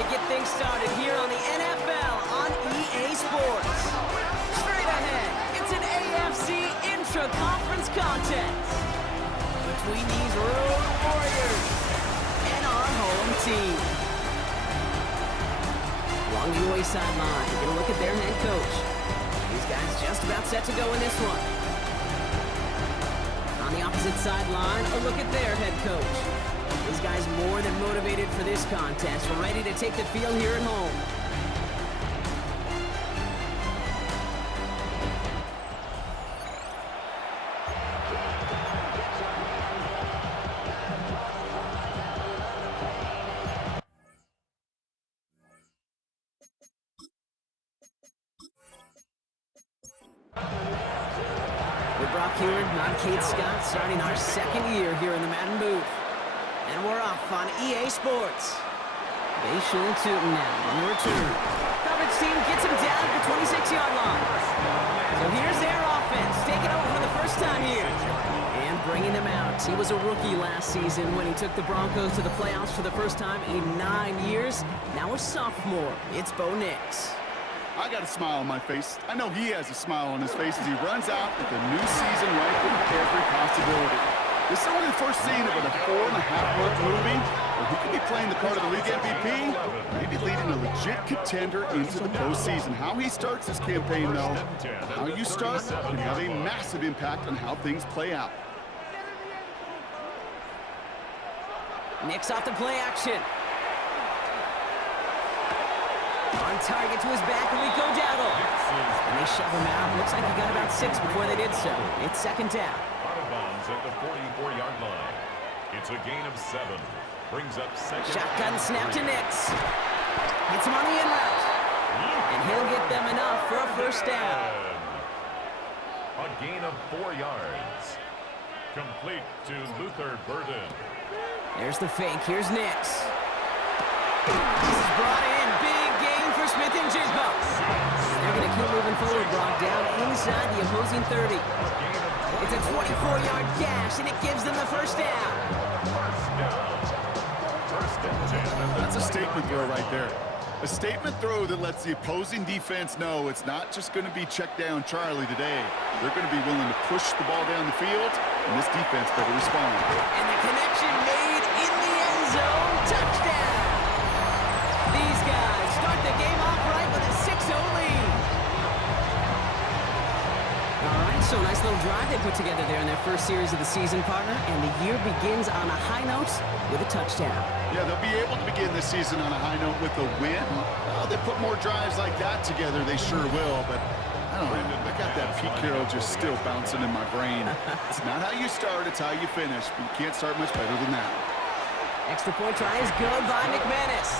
to get things started here on the NFL on EA Sports. Straight ahead, it's an AFC intra-conference contest between these road warriors and our home team. Along the away sideline, get a look at their head coach. These guys just about set to go in this one. On the opposite sideline, a look at their head coach. These guys more than motivated for this contest. We're ready to take the field here at home. We're Brock Hewitt, I'm Kate Scott, starting our second year here in the Madden booth. And we're off on EA Sports. They shooting Tootin now on the return. Coverage team gets him down at the 26-yard line. So here's their offense, taking over for the first time here. And bringing them out. He was a rookie last season when he took the Broncos to the playoffs for the first time in 9 years. Now a sophomore, it's Bo Nix. I got a smile on my face. I know he has a smile on his face as he runs out with the new season right with every possibility. This is only the first scene of a 4.5-month movie where he could be playing the part of the league MVP, maybe leading a legit contender into the postseason. How he starts this campaign, though, how you start can have a massive impact on how things play out. Nix off the play action. On target to his back, Rico Dowdle. And they shove him out. Looks like he got about 6 before they did so. It's second down. Out of bounds at the 44-yard line. It's a gain of 7. Brings up second. Shotgun snap to Nix. Hits him on the in route. And he'll get them enough for a first down. A gain of 4 yards. Complete to Luther Burden. There's the fake. Here's Nix. This is brought in. Big gain for Smith and Jigba. They're going to keep moving forward, Brock, down inside the opposing 30. It's a 24-yard gash, and it gives them the first down. That's a statement throw right there. A statement throw that lets the opposing defense know it's not just going to be check down Charlie today. They're going to be willing to push the ball down the field, and this defense better respond. And the connection made in the end zone. Touchdown! These guys start the game off right with a 6-0 lead. All right, so nice little drive they put together there in their first series of the season, partner, and the year begins on a high note with a touchdown. Yeah, they'll be able to begin this season on a high note with a win. They put more drives like that together, they sure will, but I don't know. I got that Pete Carroll just still bouncing in my brain. It's not how you start, it's how you finish, but you can't start much better than that. Extra point try is good by McManus.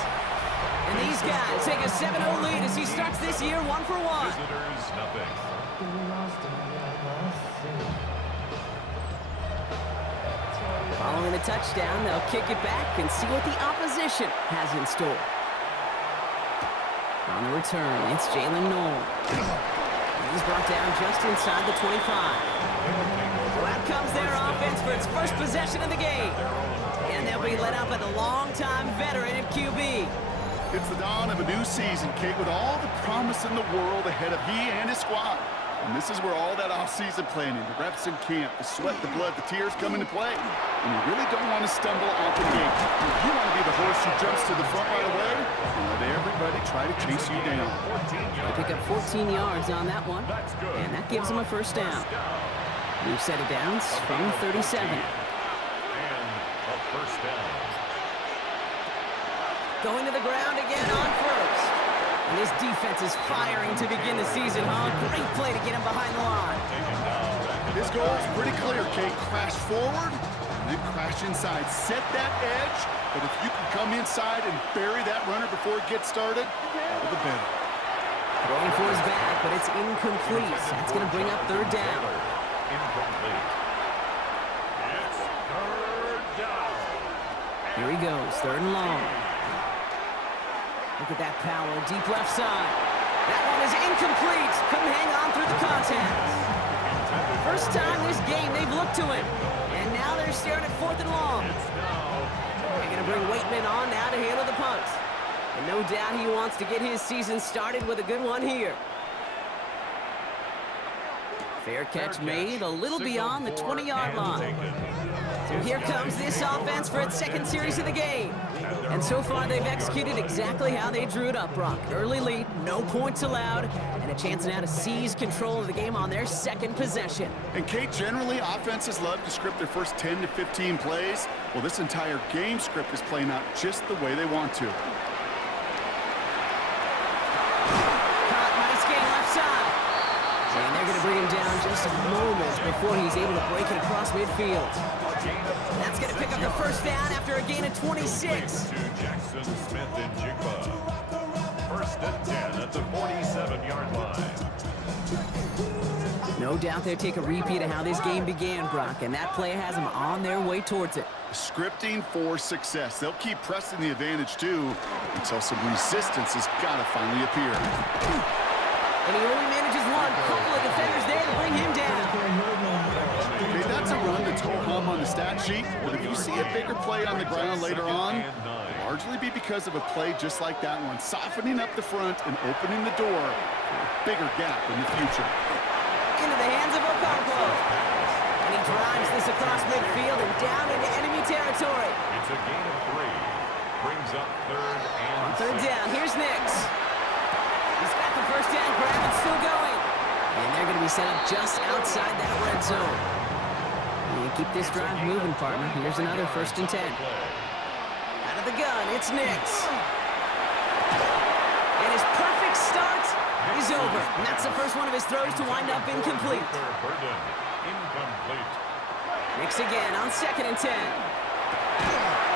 And these guys take a 7-0 lead as he starts this year 1 for 1. Visitors, nothing. Following the touchdown, they'll kick it back and see what the opposition has in store. On the return, it's Jalen Noel. He's brought down just inside the 25. So out comes their offense for its first possession of the game. And they'll be led up by the longtime veteran at QB. It's the dawn of a new season, Kate, with all the promise in the world ahead of he and his squad. And this is where all that off-season planning, the reps in camp, the sweat, the blood, the tears come into play. And you really don't want to stumble out the gate. You want to be the horse who jumps to the front right away and let everybody try to chase you down. They pick up 14 yards on that one, and that gives them a first down. New set of downs from 37. And a first down. Going to the ground again on first. And this defense is firing to begin the season, huh? Great play to get him behind the line. His goal is pretty clear, Kate. Crash forward and then crash inside. Set that edge, but if you can come inside and bury that runner before it gets started, all the better. Throwing for his back, but it's incomplete. That's going to bring up third down. Incomplete. It's third down. Here he goes, third and long. Look at that power, deep left side. That one is incomplete. Couldn't hang on through the contact. First time this game they've looked to him. And now they're staring at fourth and long. They're going to bring Waitman on now to handle the punt. And no doubt he wants to get his season started with a good one here. Fair catch made, a little beyond the 20-yard line. So here comes this offense for its second series of the game. And so far, they've executed exactly how they drew it up, Brock. Early lead, no points allowed, and a chance now to seize control of the game on their second possession. And Kate, generally, offenses love to script their first 10 to 15 plays. Well, this entire game script is playing out just the way they want to. Caught, nice gain left side. And they're going to bring him down just a moment before he's able to break it across midfield. That's going to pick up the first down after a gain of 26. To Jackson Smith and Jigba. First and 10 at the 47-yard line. No doubt they'll take a repeat of how this game began, Brock, and that play has them on their way towards it. Scripting for success. They'll keep pressing the advantage, too, until some resistance has got to finally appear. And he only manages one. Couple of defenders there to bring him down. Okay, that's a run that's ho-hum on the stat sheet, but if you see a bigger play on the ground later on, it'll largely be because of a play just like that one, softening up the front and opening the door for a bigger gap in the future. Into the hands of Okonkwo. And he drives this across midfield and down into enemy territory. It's a gain of 3. Brings up third and On third down, here's Nix. He's got the first down grab and still going. And they're going to be set up just outside that red zone. And keep this drive moving, partner. Here's another first and 10. Out of the gun, it's Nix. And his perfect start is over. And that's the first one of his throws to wind up incomplete. Incomplete. Nix again on second and 10.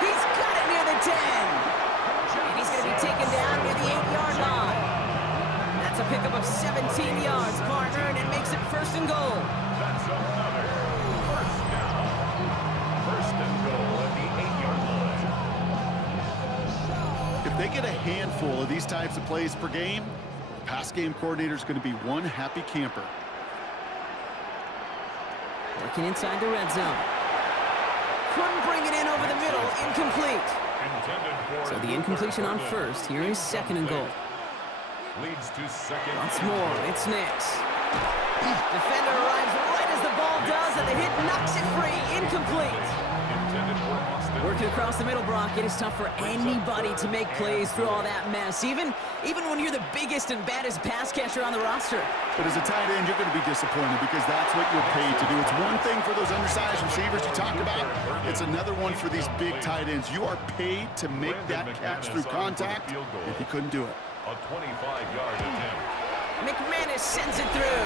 He's got it near the 10. And he's going to be taken down near the 8-yard line. That's a pickup of 17 yards, partner, and it makes it first and goal. That's another first down. First and goal at the 8-yard line. If they get a handful of these types of plays per game, the pass game coordinator is going to be one happy camper. Working inside the red zone. Couldn't bring it in over the middle. Incomplete. So the incompletion on first. Here is second and goal. Leads to second. Once more, it's Nix. Defender arrives right as the ball does, and the hit knocks it free. Incomplete. Working across the middle, Brock, it is tough for anybody to make plays through all that mess, even when you're the biggest and baddest pass catcher on the roster. But as a tight end, you're going to be disappointed because that's what you're paid to do. It's one thing for those undersized receivers you talk about. It's another one for these big tight ends. You are paid to make that catch through contact, and he couldn't do it. A 25-yard attempt. McManus sends it through.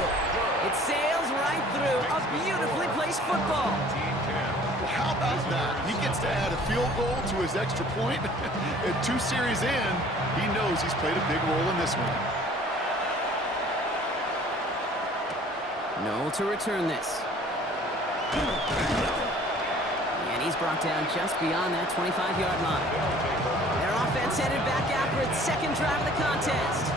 It sails right through. A beautifully placed football. Well, how about that? He gets to add a field goal to his extra point. And 2 series in, he knows he's played a big role in this one. No to return this. And he's brought down just beyond that 25-yard line. Their offense headed back after its second drive of the contest.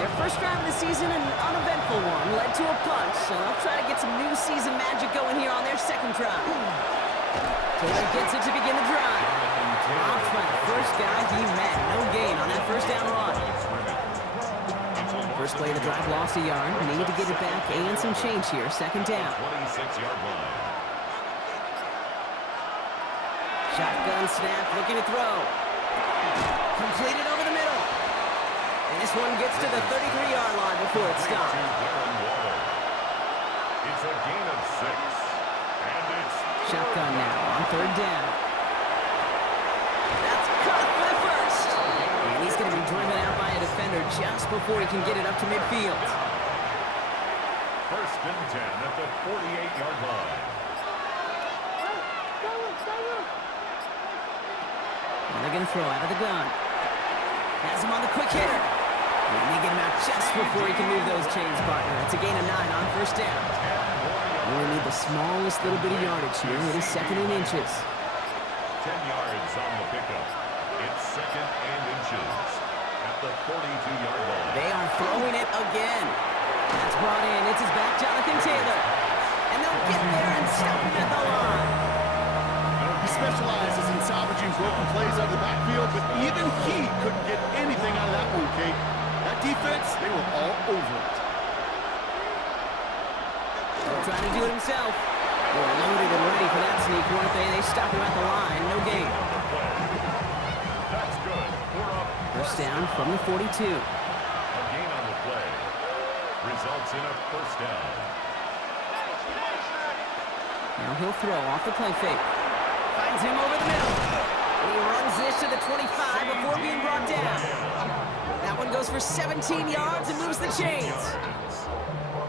Their first drive of the season, an uneventful one, led to a punch, so they'll try to get some new season magic going here on their second drive. Taylor gets it to begin the drive. Dropped by the first guy he met. No gain on that first down run. First play of the drive lost a yard. Need to get it back and some change here. Second down. 26-yard line. Shotgun snap, looking to throw. Completed over the middle. And this one gets to the 33-yard line before it stops. It's a gain of 6. And it's Shotgun now on third down. That's caught for the first. And he's going to be driven out by a defender just before he can get it up to midfield. first and 10 at the 48-yard line. And they're going to throw out of the gun. Has him on the quick hitter. And they get him out just before he can move those chains, partner. It's a gain of 9 on first down. Only need the smallest little bit of yardage here. It is second in inches. 10 yards on the pickup. It's second and inches at the 42-yard line. They are throwing it again. That's brought in. It's his back, Jonathan Taylor. And they'll get there and stop him at the line. He specializes in salvaging broken plays out of the backfield, but even he couldn't get were all over it. Trying to do it himself. They were loaded and ready for that sneak, weren't they? They stopped him at the line. No gain. That's good. We're up. First down from the 42. A gain on the play results in a first down. Now he'll throw off the play fake. Finds him over the middle. And he runs this to the 25 before being brought down. That one goes for 17 yards and moves the chains.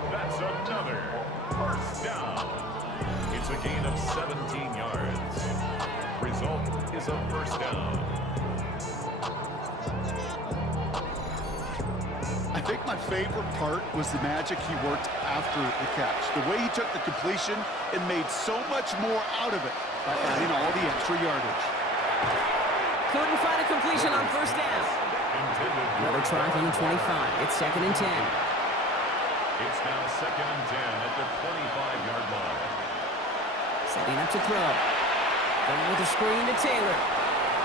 That's another first down. It's a gain of 17 yards. Result is a first down. I think my favorite part was the magic he worked after the catch. The way he took the completion and made so much more out of it by adding all the extra yardage. Couldn't find a completion on first down. Another try from the 25. It's 2nd and 10. It's now 2nd and 10 at the 25-yard line. Setting up to throw. Going with a screen to Taylor.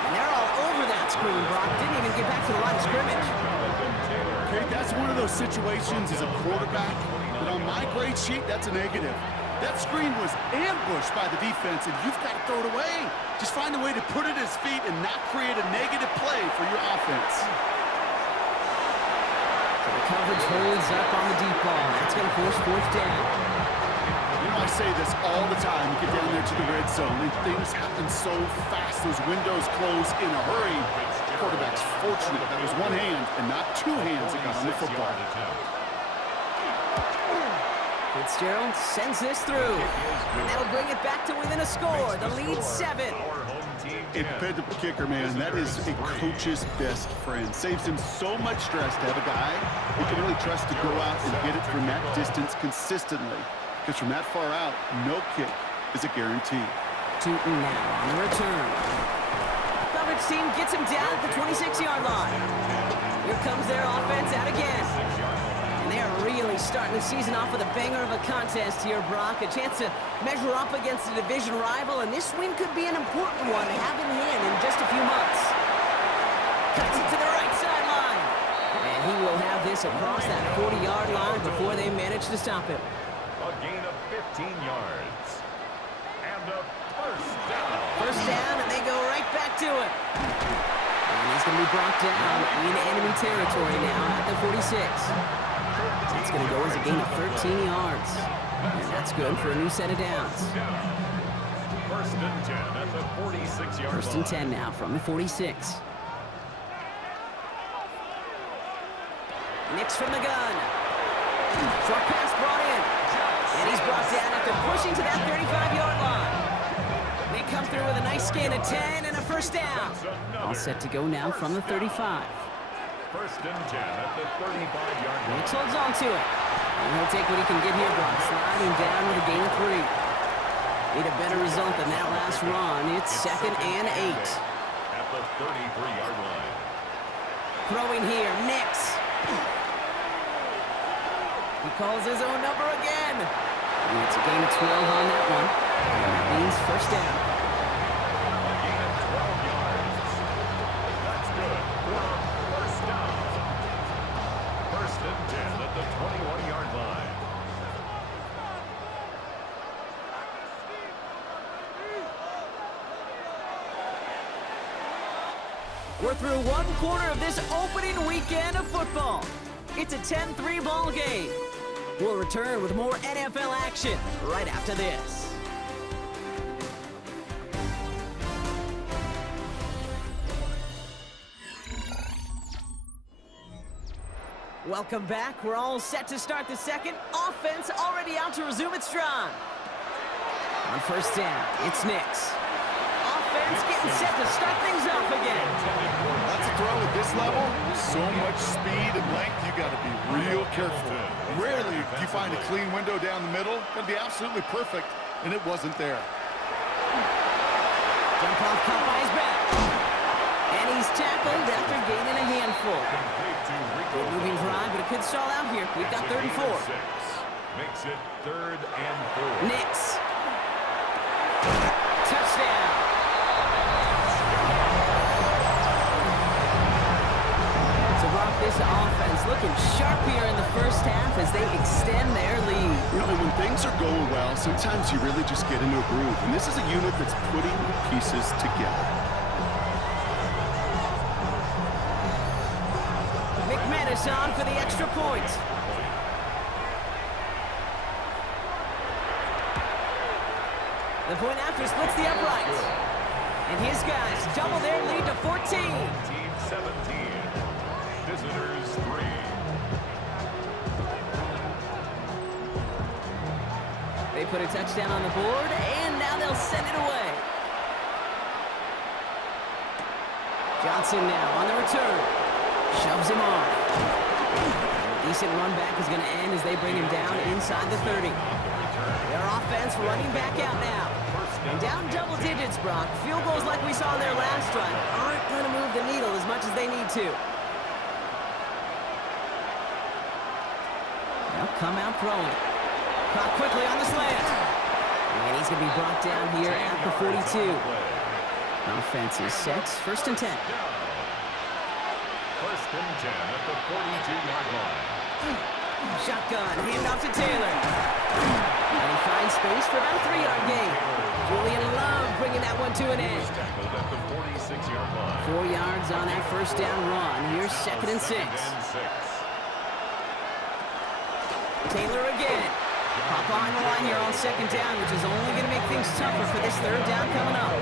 And they're all over that screen. Brock didn't even get back to the line of scrimmage. Okay, that's one of those situations as a quarterback that on my grade sheet, that's a negative. That screen was ambushed by the defense, and you've got to throw it away. Just find a way to put it at his feet and not create a negative play for your offense. So the coverage holds up on the deep ball. That's going to force 4th down. You know, I say this all the time. You get down there to the red zone, and things happen so fast. Those windows close in a hurry. The quarterback's fortunate that was one hand and not two hands that got on the football. Fitzgerald sends this through. And that'll bring it back to within a score. The lead 7. A dependable kicker, man. That is a coach's best friend. Saves him so much stress to have a guy who can really trust to go out and get it from that distance consistently. Because from that far out, no kick is a guarantee. Tootin now on the return. Coverage team gets him down at the 26-yard line. Here comes their offense out again. And they're really starting the season off with a banger of a contest here, Brock. A chance to measure up against a division rival, and this win could be an important one to have in hand in just a few months. Cuts it to the right sideline. And he will have this across that 40-yard line before they manage to stop him. A gain of 15 yards. And a first down. First down, and they go right back to it. And he's going to be brought down in enemy territory now at the 46. That's going to go as a gain of 13 yards. And that's good for a new set of downs. First and 10 at the 46-yard line. First and 10 now from the 46. Nix from the gun. Short pass brought in. And he's brought down after pushing to that 35-yard line. They come through with a nice gain of 10 and a first down. All set to go now from the 35. First and 10 at the 35-yard line. Nix holds on to it. And he'll take what he can get here, Brock. Sliding down with a gain of 3. Need a better result than that last run. It's 2nd and 8. At the 33-yard line. Throwing here, Nix. He calls his own number again. And it's a gain of 12 on that one. And that means first down. A gain of 12 yards. That's good for a first down. First and 10 at the 21-yard line. We're through one quarter of this opening weekend of football. It's a 10-3 ball game. We'll return with more NFL action right after this. Welcome back. We're all set to start the second. Offense already out to resume its stride. On first down, it's Nix. Offense getting set to start things off again. That's a throw at this level. So much speed and length, you got to be real careful. Rarely do you find a clean window down the middle. Got to be absolutely perfect, and it wasn't there. Jump off caught by his back. And he's tackled after gaining a handful. Good moving drive, but it could stall out here. We've got 3rd and 4. Makes it 3rd and 4. Nix. Touchdown. So Brock, this offense looking sharp here in the first half as they extend their lead. You know, when things are going well, sometimes you really just get into a groove. And this is a unit that's putting the pieces together. McManus on for the extra point. The point after splits the uprights. And his guys double their lead to 14. Team 17. Visitors 3. They put a touchdown on the board, and now they'll send it away. Johnson now on the return. Shoves him off. Decent run back is going to end as they bring him down inside the 30. Their offense running back out now. And down double digits, Brock. Field goals like we saw in their last drive aren't going to move the needle as much as they need to. They'll come out throwing. Caught quickly on the slant. And he's going to be brought down here at the 42. Offense is set. First and 10. First and 10 at the 42-yard line. Shotgun, hand off to Taylor. And he finds space for about a 3-yard gain. Julian Love bringing that one to an end. Tackled at the 46-yard line. 4 yards on that first down run. Here's second and 6. Taylor again. Pop behind the line here on second down, which is only going to make things tougher for this third down coming up.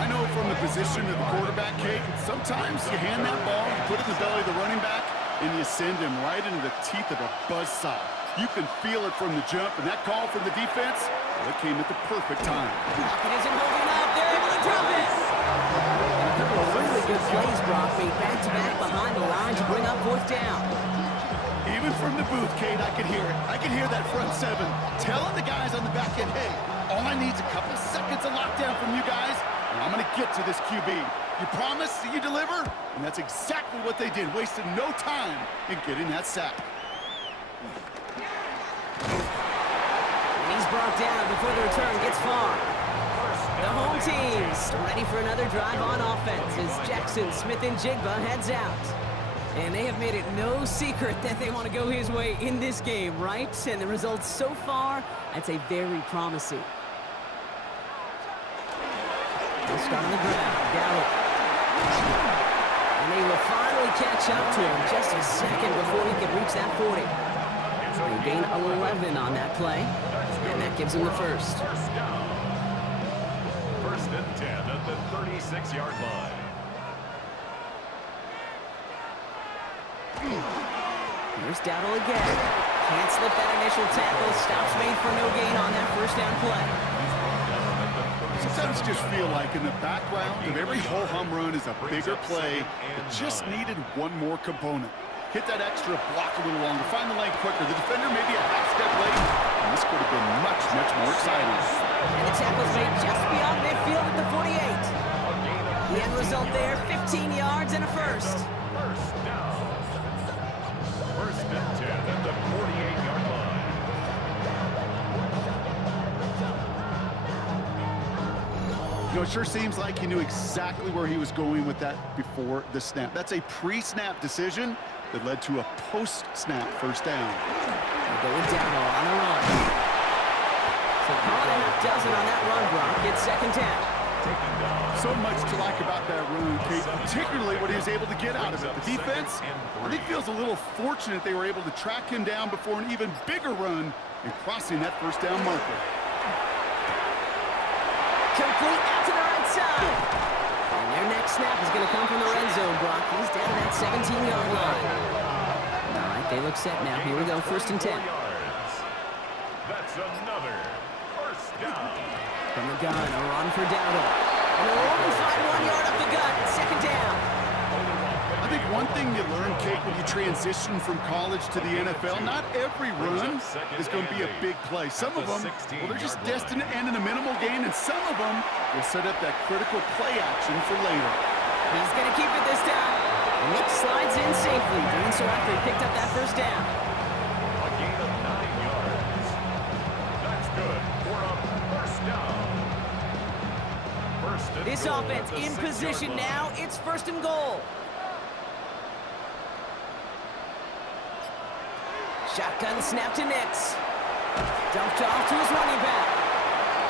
I know from the position of the quarterback, Kate, sometimes you hand that ball, you put it in the belly of the running back, and you send him right into the teeth of a buzzsaw. You can feel it from the jump, and that call from the defense, well, it came at the perfect time. Pocket isn't holding up. They're able to drop it. And a couple of really good plays, Brock, made back-to-back behind the line to bring up fourth down. Even from the booth, Kate, I could hear it. I could hear that front seven telling the guys on the back end, hey, all I need is a couple seconds of lockdown from you guys, and I'm going to get to this QB. You promise that you deliver? And that's exactly what they did, wasted no time in getting that sack. And he's brought down before the return gets far. The home team's ready for another drive on offense as Jackson, Smith, and Jigba heads out. And they have made it no secret that they want to go his way in this game, right? And the results so far, I'd say very promising. They'll start on the ground. Gallup. And they will finally catch up to him just a second before he can reach that 40. They gain 11 on that play, and that gives him the first. First down. First and 10 at the 36-yard line. Here's Dowdle again. Can't slip that initial tackle. Stops made for no gain on that first down play. Sometimes you just feel like in the background of every ho-hum run is a bigger play that just needed one more component. Hit that extra block a little longer, find the lane quicker. The defender maybe a half step late, and this could have been much, much more exciting. And the tackle's made just beyond midfield at the 48. The end result there, 15 yards and a first. First down. First and 10 at the 48-yard line. You know, it sure seems like he knew exactly where he was going with that before the snap. That's a pre-snap decision that led to a post-snap first down. They'll go with Dowdle on the run. So Colin does it on that run block. It's second down. So much to like about that run, Kate, particularly what he was able to get out of it. The defense, I think, feels a little fortunate they were able to track him down before an even bigger run and crossing that first down marker. Complete out to the right side. And their next snap is going to come from the red zone, Brock. He's down to that 17-yard line. All right, they look set now. Here we go, first and 10. That's another first down. From the gun, a run for Dowdle. And they'll only find 1 yard up the gut. Second down. I think one thing you learn, Kate, when you transition from college to the NFL, not every run is going to be a big play. Some of them, well, they're just destined to end in a minimal gain, and some of them will set up that critical play action for later. He's going to keep it this time. Nick slides in safely, doing so after he picked up that first down. A gain of 9 yards. That's good for a first down. First and This goal offense at the in 6-yard position line. now. It's first and goal. Shotgun snap to Nix. Dumped off to his running back.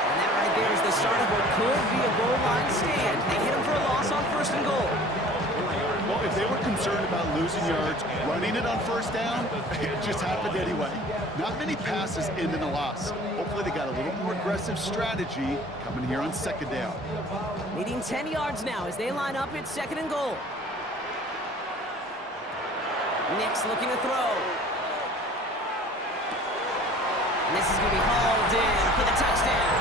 And that right there is the start of what could be a goal line stand. They hit him for a loss on 1st and goal. Well, if they were concerned about losing yards, running it on 1st down, it just happened anyway. Not many passes end in a loss. Hopefully they got a little more aggressive strategy coming here on 2nd down. Needing 10 yards now as they line up at 2nd and goal. Nix looking to throw. And this is going to be hauled in for the touchdown.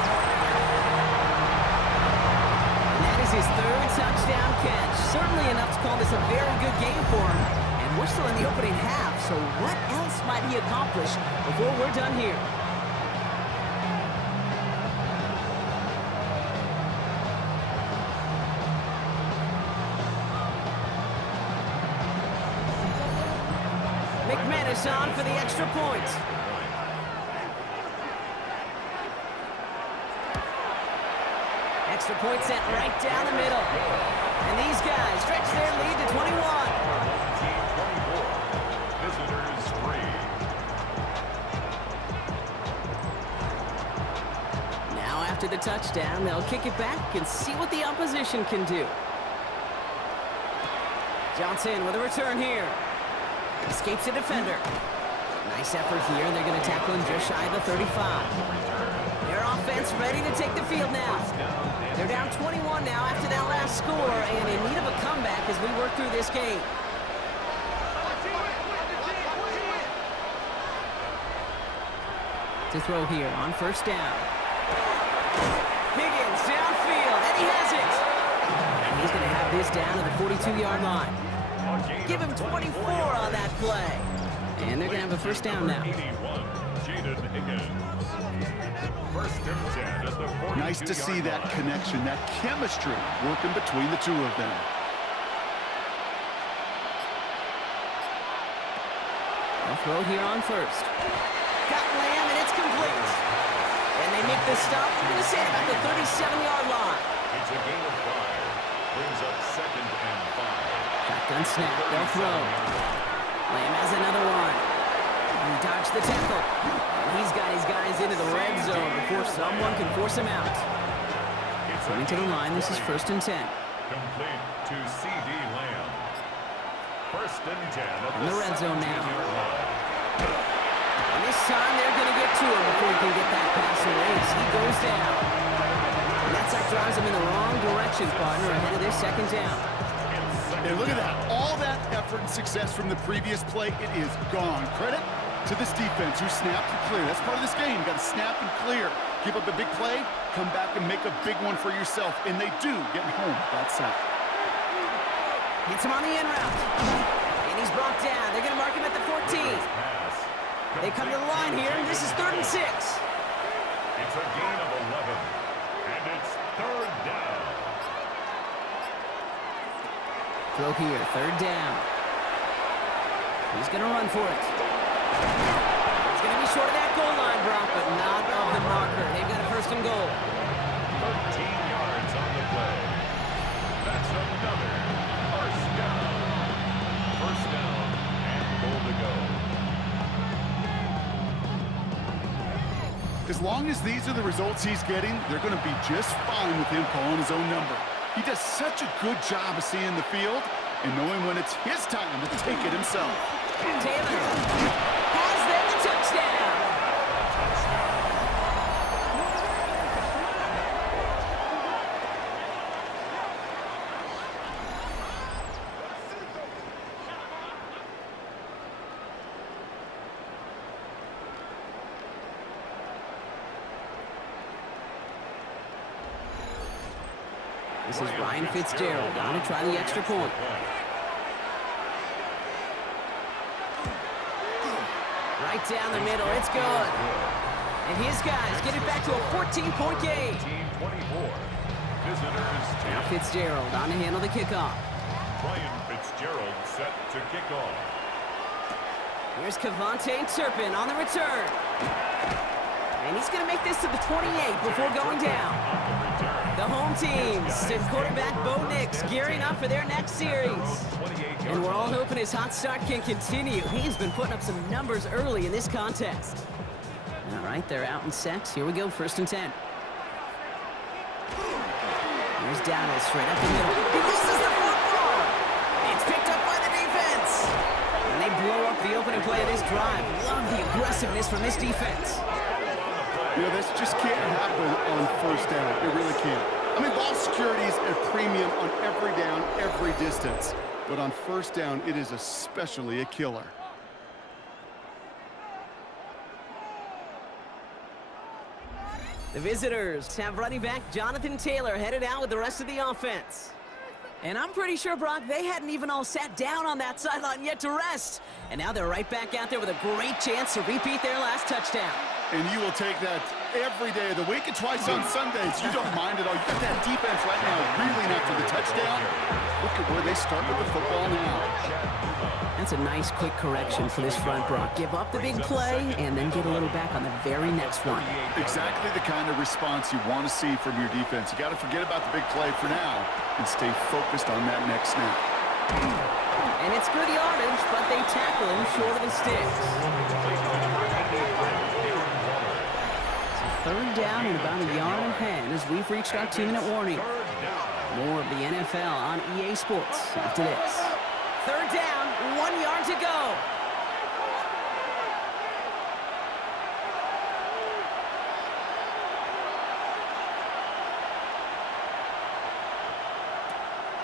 And that is his 3rd touchdown catch. Certainly enough to call this a very good game for him. And we're still in the opening half, so what else might he accomplish before we're done here? McManus on for the extra point. Extra point sent right down the middle. And these guys stretch their lead to 21. Team 24. Visitors 3. Now after the touchdown, they'll kick it back and see what the opposition can do. Johnson with a return here. Escapes a defender. Nice effort here. They're going to tackle him just shy of the 35. Their offense ready to take the field now. They're down 21 now after that last score and in need of a comeback as we work through this game. To throw here on 1st down. Higgins downfield, and he has it. And he's going to have this down to the 42-yard line. Give him 24 on that play. And they're going to have a 1st down now. 81, Jaden Higgins. 1st and 10 at the 42. Nice to see that connection, that chemistry working between the two of them. They'll throw here on 1st. Got Lamb, and it's complete. And they make the stop. I'm going to say about the 37-yard line. It's a gain of 5. Brings up 2nd and 5. Shotgun snap. They'll throw. Lamb has another one. He dodged the tackle. And he's got his guys into the red zone before someone can force him out. Coming to the line, this is 1st and 10. Complete to C.D. Lamb. 1st and 10 at In the red zone now. 16-yard line. And this time they're going to get to him before he can get that pass away as he goes down. And that sack drives him in the wrong direction, partner, ahead of this 2nd down. And look at that. All that effort and success from the previous play, it is gone. Credit to this defense who snapped and cleared. That's part of this game. You got to snap and clear. Give up a big play, come back and make a big one for yourself. And they do, getting home that sack. Hits him on the in route. And he's brought down. They're going to mark him at the 14. They come to the line here, and this is 3rd and 6. It's a gain of 11. And it's 3rd down. Throw here, 3rd down. He's going to run for it. He's going to be short of that goal line, Brock, but not of the marker. They've got a 1st and goal. 13 yards on the play. That's another 1st down. 1st down and goal to go. As long as these are the results he's getting, they're going to be just fine with him calling his own number. He does such a good job of seeing the field and knowing when it's his time to take it himself. Taylor has them the touchdown. This is Ryan Fitzgerald on to try the extra point. Right down the middle, it's good. And his guys get it back to a 14-point game. Team 24. Visitors 10. Now Fitzgerald on to handle the kickoff. Ryan Fitzgerald set to kick off. Here's Kavontae Turpin on the return. And he's going to make this to the 28 before going down. The home team, quarterback Bo Nix gearing up out for their next series. And we're all hoping his hot start can continue. He's been putting up some numbers early in this contest. All right, they're out in sets. Here we go, 1st and 10. Here's Dowdle straight up the middle. He loses the football. It's picked up by the defense. And they blow up the opening play of this drive. Love the aggressiveness from this defense. You know, this just can't happen on 1st down. It really can't. I mean, ball security is a premium on every down, every distance. But on 1st down, it is especially a killer. The visitors have running back Jonathan Taylor headed out with the rest of the offense. And I'm pretty sure, Brock, they hadn't even all sat down on that sideline yet to rest. And now they're right back out there with a great chance to repeat their last touchdown. And you will take that every day of the week and twice on Sundays. You don't mind at all. You got that defense right now reeling after the touchdown. Look at where they start with the football now. That's a nice quick correction for this front, Brock. Give up the big play and then get a little back on the very next one. Exactly the kind of response you want to see from your defense. You got to forget about the big play for now and stay focused on that next snap. And it's good yardage, but they tackle him short of the sticks. So 3rd down and about a yard ahead as we've reached our 2-minute warning. More of the NFL on EA Sports after this. 3rd down, 1 yard to go.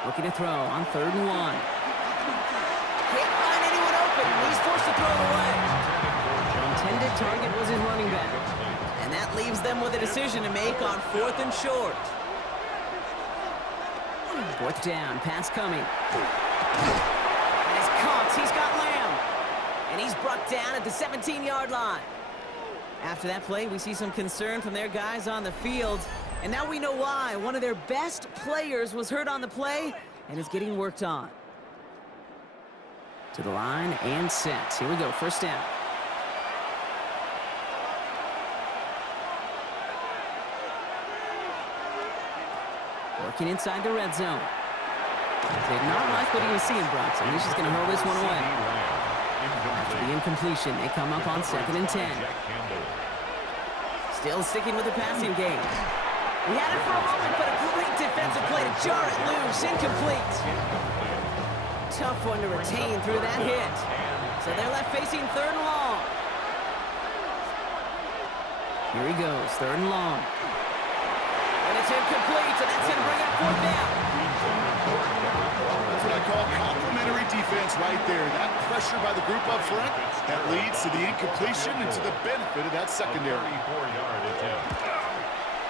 Looking to throw on 3rd and 1. Can't find anyone open. He's forced to throw it away. The intended target was his running back. And that leaves them with a decision to make on 4th and short. 4th down, pass coming. And it's caught. He's got Lamb. And he's brought down at the 17-yard line. After that play, we see some concern from their guys on the field. And now we know why. One of their best players was hurt on the play and is getting worked on. To the line and set. Here we go, 1st down. Working inside the red zone. Did not like what he was seeing, Brock, so he's just going to hurl this one away. After the incompletion, they come up on 2nd and 10. Still sticking with the passing game. He had it for a moment, but a great defensive play to jar it loose. Incomplete. Tough one to retain through that hit. So they're left facing 3rd and long. Here he goes, 3rd and long. And it's incomplete, and that's going to bring up 4th down. That's what I call complimentary defense right there. That pressure by the group up front, that leads to the incompletion and to the benefit of that secondary.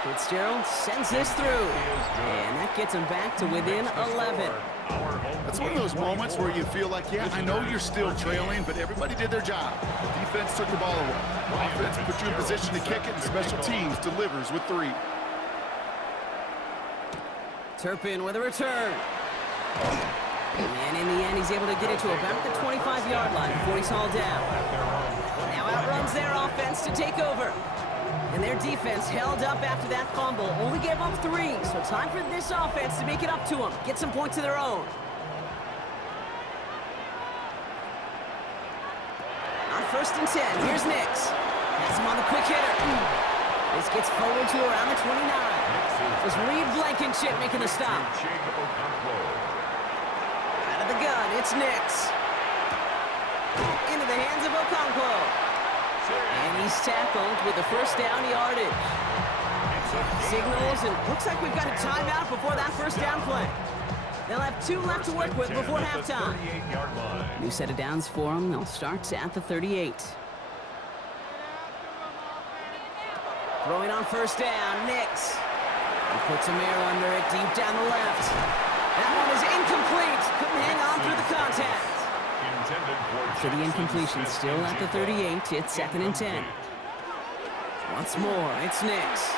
Fitzgerald sends this through, and that gets him back to within 11. That's one of those moments where you feel like, yeah, I know you're still trailing, but everybody did their job. Defense took the ball away. Offense put you in position to kick it, and special teams delivers with 3. Turpin with a return. And in the end, he's able to get it to about the 25-yard line before he's hauled down. Now outruns their offense to take over. And their defense held up after that fumble. Only gave up 3, so time for this offense to make it up to them. Get some points of their own. On 1st and 10, here's Nix. Has him on the quick hitter. This gets forward to around the 29. It was Reed Blankenship making the stop. Out of the gun, it's Nix. Into the hands of Okonkwo. And he's tackled with the 1st down yardage. Signals, and looks like we've got a timeout before that 1st down play. They'll have 2 left to work with before halftime. New set of downs for them. They'll start at the 38. Throwing on 1st down, Nix. He puts some air under it deep down the left. That one is incomplete. Couldn't hang on through the contact. After the incompletion, still at the 38, it's 2nd and 10. Once more, it's Nix.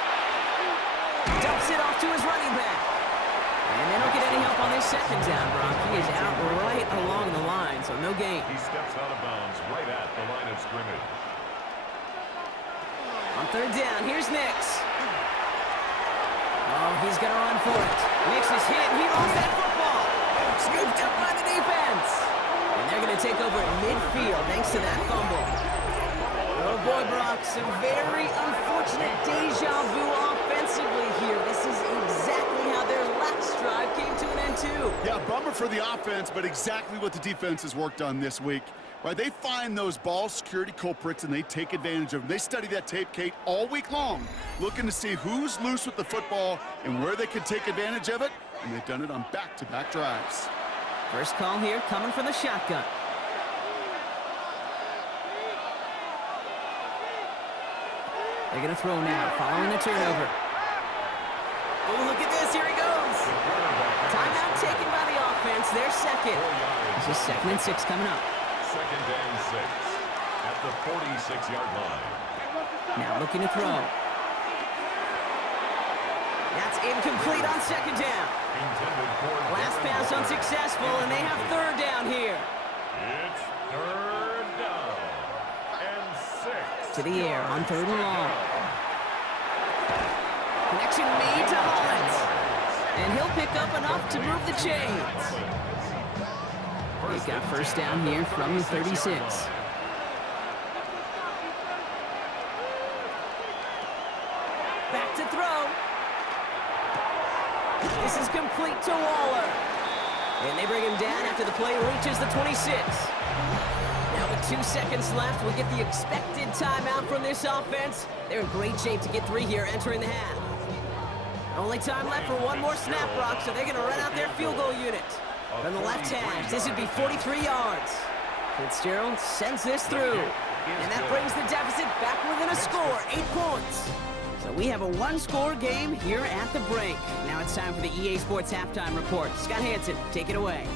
Dumps it off to his running back. And they don't get any help on this 2nd down, Brock. He is out right along the line, so no gain. He steps out of bounds right at the line of scrimmage. On 3rd down, here's Nix. Oh, he's going to run for it. Nix is hit, and he lost that football. field thanks to that fumble. Oh boy, Brock, some very unfortunate deja vu offensively here. This is exactly how their last drive came to an end too. Yeah, bummer for the offense, but exactly what the defense has worked on this week. Right, they find those ball security culprits and they take advantage of them. They study that tape, Kate, all week long, looking to see who's loose with the football and where they can take advantage of it, and they've done it on back-to-back drives. First call here coming from the shotgun. They're going to throw now, following the turnover. Oh, look at this. Here he goes. Timeout taken by the offense. Their second. This is 2nd and 6 coming up. 2nd and 6 at the 46-yard line. Now looking to throw. That's incomplete on 2nd down. Last pass unsuccessful, and they have 3rd down here. It's 3rd down and 6. To the air on 3rd and long. Connection made to Hollins. And he'll pick up enough to move the chains. They've got 1st down here from the 36. Back to throw. This is complete to Waller. And they bring him down after the play reaches the 26. Now with 2 seconds left, we'll get the expected timeout from this offense. They're in great shape to get 3 here entering the half. Only time left for one more snap, Brock, so they're going to run out their field goal unit. From the left hash, this would be 43 yards. Fitzgerald sends this through. And that brings the deficit back within a score, 8 points. So we have a 1-score game here at the break. Now it's time for the EA Sports Halftime Report. Scott Hansen, take it away.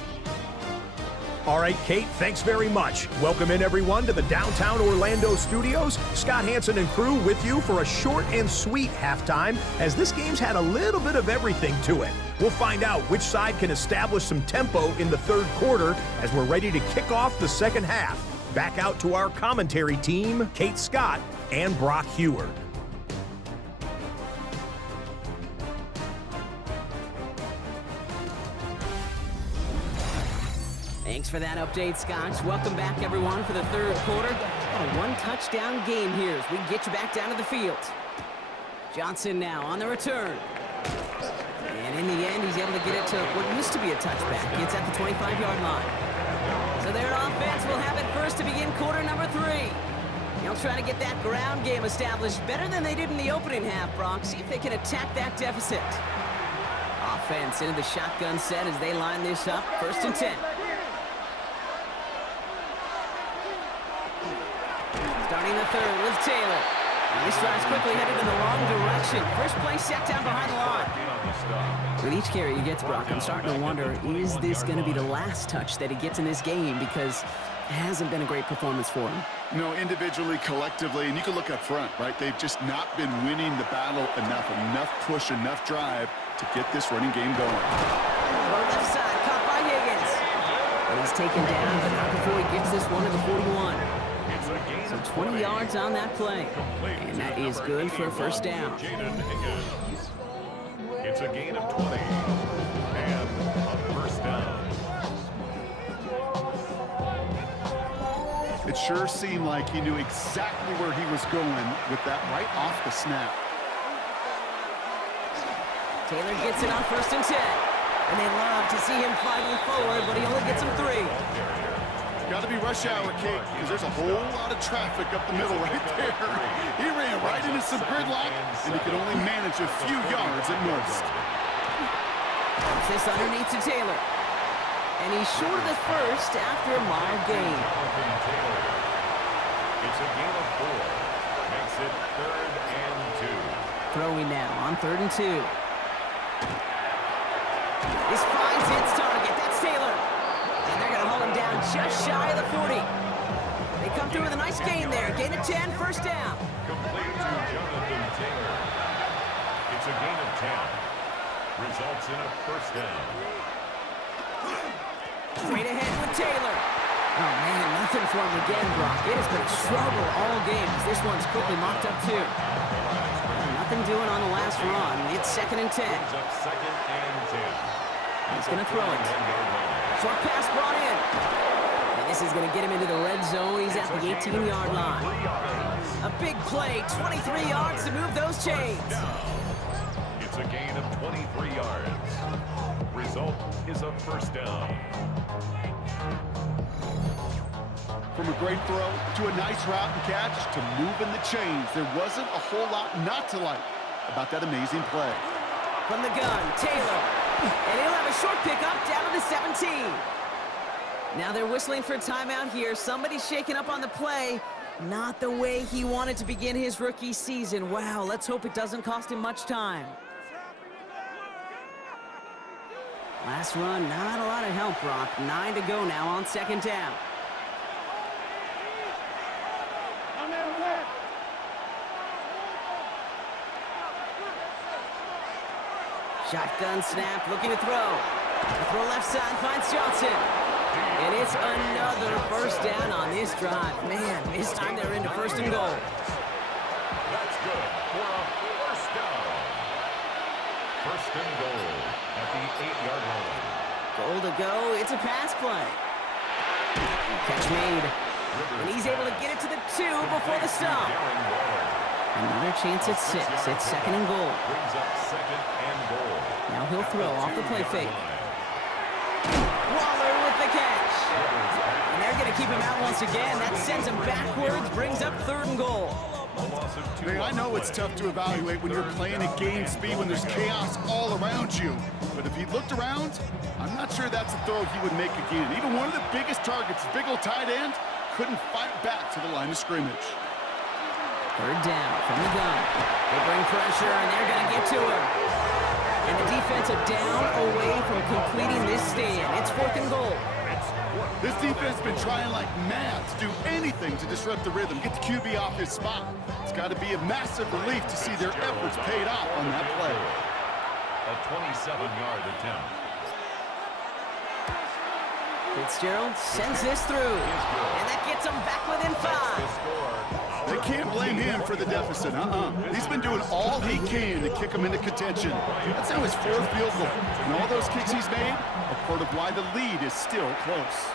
All right, Kate, thanks very much. Welcome in, everyone, to the downtown Orlando studios. Scott Hansen and crew with you for a short and sweet halftime, as this game's had a little bit of everything to it. We'll find out which side can establish some tempo in the 3rd quarter as we're ready to kick off the 2nd half. Back out to our commentary team, Kate Scott and Brock Heward. Thanks for that update, Scotch. Welcome back, everyone, for the 3rd quarter. A 1-touchdown game here as we get you back down to the field. Johnson now on the return. And in the end, he's able to get it to what used to be a touchback. It's at the 25-yard line. So their offense will have it first to begin quarter number 3. They'll try to get that ground game established better than they did in the opening half, Brock. See if they can attack that deficit. Offense into the shotgun set as they line this up. 1st and 10. Starting the 3rd with Taylor. This drive's quickly headed in the wrong direction. First play set down behind the line. With each carry he gets, Brock, I'm starting to wonder, is this going to be the last touch that he gets in this game? Because it hasn't been a great performance for him. No, individually, collectively, and you can look up front, right? They've just not been winning the battle enough push, enough drive to get this running game going. Left side, caught by Higgins. And he's taken down, but not before he gets this one to the 41. So 20 yards on that play. And that is good for a 1st down. It's a gain of 20. And a 1st down. It sure seemed like he knew exactly where he was going with that right off the snap. Taylor gets it on 1st and 10. And they love to see him fighting forward, but he only gets him 3. Got to be rush hour, Kate, because there's a whole lot of traffic up the middle right there. He ran right into some gridlock, and he could only manage a few yards at most. Puts this underneath to Taylor. And he's short of the 1st after a mild gain. It's a gain of 4. Makes it 3rd and 2. Throwing now on 3rd and 2. This finds its target. That's Taylor. And they're going to hold him down just shy of the 40. They come through with a nice gain there. Gain of 10, 1st down. Complete to Jonathan Taylor. It's a gain of 10. Results in a 1st down. Straight ahead with Taylor. Oh, man, nothing for him again, Brock. It has been a struggle all game. This one's quickly mocked up, too. Nothing doing on the last run. It's 2nd and 10. Up 2nd and 10. He's going to throw it. Short pass brought in. And This is going to get him into the red zone. He's at the 18-yard line. A big play, 23 yards to move those chains. It's a gain of 23 yards. Result is a first down. From a great throw to a nice route and catch to moving the chains, there wasn't a whole lot not to like about that amazing play. From the gun, Taylor. And he'll have a short pickup down to the 17. Now they're whistling for a timeout here. Somebody's shaking up on the play. Not the way he wanted to begin his rookie season. Wow, let's hope it doesn't cost him much time. Last run, not a lot of help, Brock. 9 to go now on second down. Shotgun snap, looking to throw. Throw left side, finds Johnson. And it's another first down on this drive. Man, this time they're into first and goal. That's good for a first down. First and goal at the 8-yard line. Goal to go, it's a pass play. Catch made. And he's able to get it to the 2 before the stop. Another chance at 6. It's second and goal. Brings up second and goal. Now he'll throw off the play fake. Waller with the catch. And they're going to keep him out once again. That sends him backwards, brings up third and goal. Hey, I know it's tough to evaluate when you're playing at game speed when there's chaos all around you. But if he looked around, I'm not sure that's a throw he would make again. Even one of the biggest targets, big old tight end, couldn't fight back to the line of scrimmage. Third down from the gun. They bring pressure, and they're going to get to him. And the defense a down away from completing this stand. It's fourth and goal. This defense has been trying like mad to do anything to disrupt the rhythm, get the QB off his spot. It's got to be a massive relief to see their efforts paid off on that play. A 27-yard attempt. Fitzgerald sends this through. And that gets them back within 5. They can't blame him for the deficit, He's been doing all he can to kick them into contention. That's now his 4th field goal. And all those kicks he's made are part of why the lead is still close.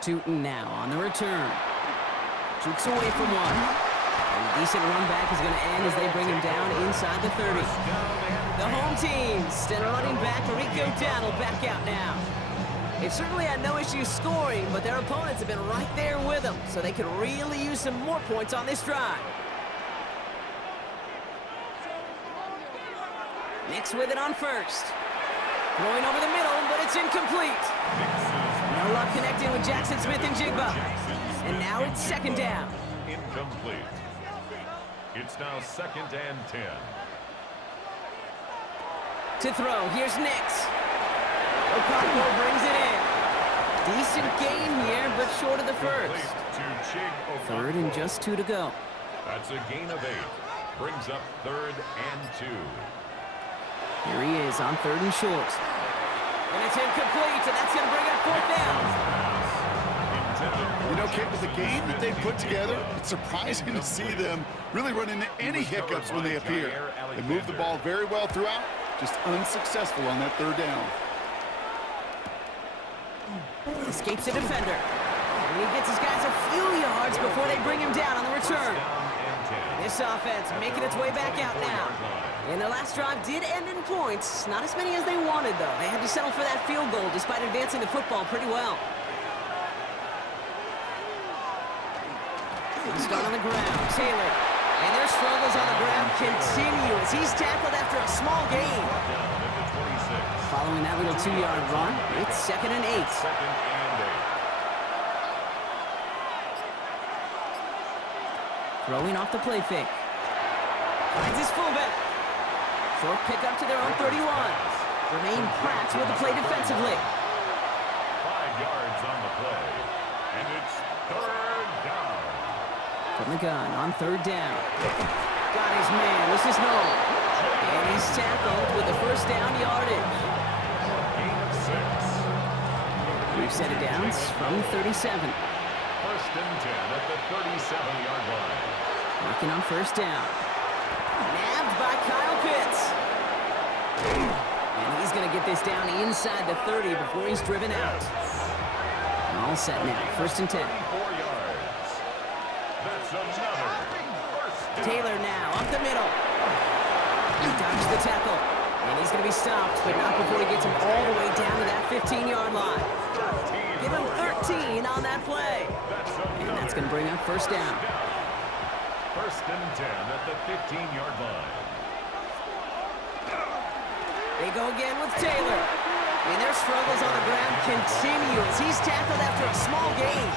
Tootin now on the return. Jukes away from one. And a decent run back is going to end as they bring him down inside the 30. The home team, instead of running back, Rico Dowdle back out now. They've certainly had no issues scoring, but their opponents have been right there with them, so they could really use some more points on this drive. Nix with it on first. Throwing over the middle, but it's incomplete. No luck connecting with Jackson Smith and Jigba. And now it's second down. Incomplete. It's now second and 10. To throw, here's Nix. Ocampo brings it in. Decent gain here, but short of the first. Third and just 2 to go. That's a gain of 8. Brings up third and 2. Here he is on third and short. And it's incomplete, and that's going to bring up fourth down. You know, Kate, with the game that they've put together, it's surprising to see them really run into any hiccups when they appear. They move the ball very well throughout, just unsuccessful on that third down. Escapes a defender. And he gets his guys a few yards before they bring him down on the return. This offense making its way back out now. And their last drive did end in points. Not as many as they wanted, though. They had to settle for that field goal despite advancing the football pretty well. Start on the ground. Taylor. And their struggles on the ground continue as he's tackled after a small gain. Following that little 2-yard run, it's second and 8. Throwing off the play fake. Finds his fullback. Short pickup to their own 31. Remain Pratt with the play defensively. 5 yards on the play. And it's third down. From the gun on third down. Got his man. This is no. And he's tackled with the first down yardage. Gain of 6. We've set it down from 37. First and 10 at the 37-yard line. Working on first down. Nabbed by Kyle Pitts. And he's going to get this down inside the 30 before he's driven out. All set now. 1st and 10. 4 yards. That's another first down. Taylor now up the middle. He dodged the tackle. And he's going to be stopped, but not before he gets him all the way down to that 15-yard line. Give him 13 on that play. And that's going to bring up 1st down. 1st and 10 at the 15-yard line. They go again with Taylor. And their struggles on the ground continue as he's tackled after a small gain.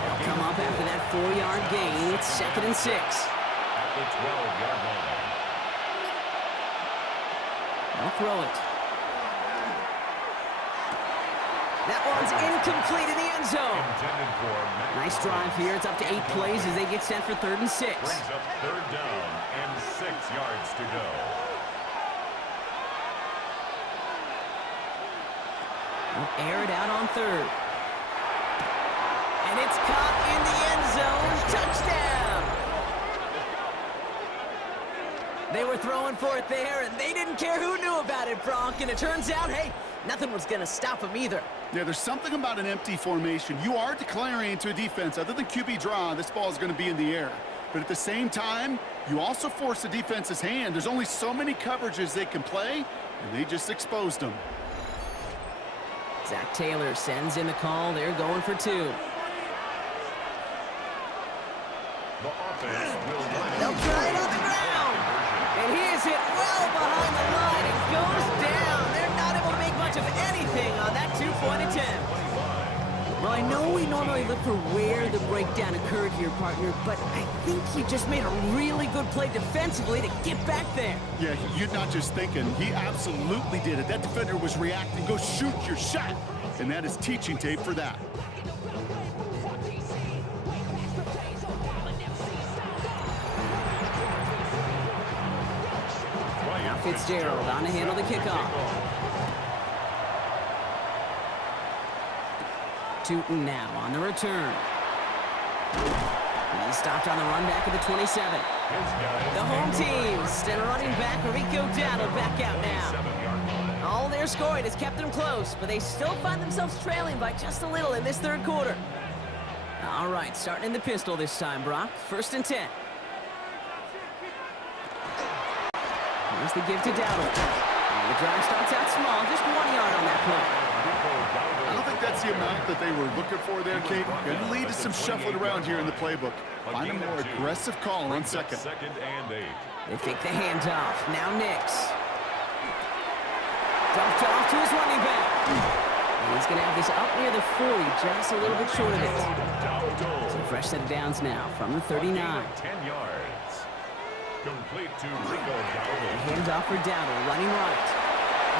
They'll come up after that 4-yard gain. It's 2nd and 6. At the 12-yard line. They'll throw it. That one's incomplete in the end zone. Intended for Nice drive here. It's up to 8 plays as they get set for 3rd and 6. brings up 3rd down and 6 yards to go. They'll air it out on 3rd. And it's caught in the end zone. Touchdown! They were throwing for it there, and they didn't care who knew about it, Bronk. And it turns out, hey, nothing was going to stop them either. Yeah, there's something about an empty formation. You are declaring into a defense. Other than QB draw, this ball is going to be in the air. But at the same time, you also force the defense's hand. There's only so many coverages they can play, and they just exposed them. Zach Taylor sends in the call. They're going for 2. The offense will line They'll up. try it on the ground. And he is hit well behind the line and goes down. They're not able to make much of anything on that 2-point attempt. Well, I know we normally look for where the breakdown occurred here, partner, but I think you just made a really good play defensively to get back there. Yeah, you're not just thinking. He absolutely did it. That defender was reacting. Go shoot your shot. And that is teaching tape for that. Now Fitzgerald on to handle the kickoff. Tootin now on the return. He's stopped on the run back at the 27. The home team, still running back Rico Dowdle back out now. All their scoring has kept them close, but they still find themselves trailing by just a little in this 3rd quarter. All right, starting in the pistol this time, Brock. 1st and 10. Here's the give to Dowdle. And the drive starts out small, just 1 yard on that play. I don't think that's the amount that they were looking for there, Kate. Could lead to some shuffling around here in the playbook. Find a more aggressive call on 2nd. 2nd and 8. They fake the handoff. Now Nix. Dumped off to his running back. And he's going to have this up near the 40, just a little bit short of it. So fresh set of downs now from the 39. 10 yards. Complete to Rico Dowdle. Handoff for Dowdle, running right.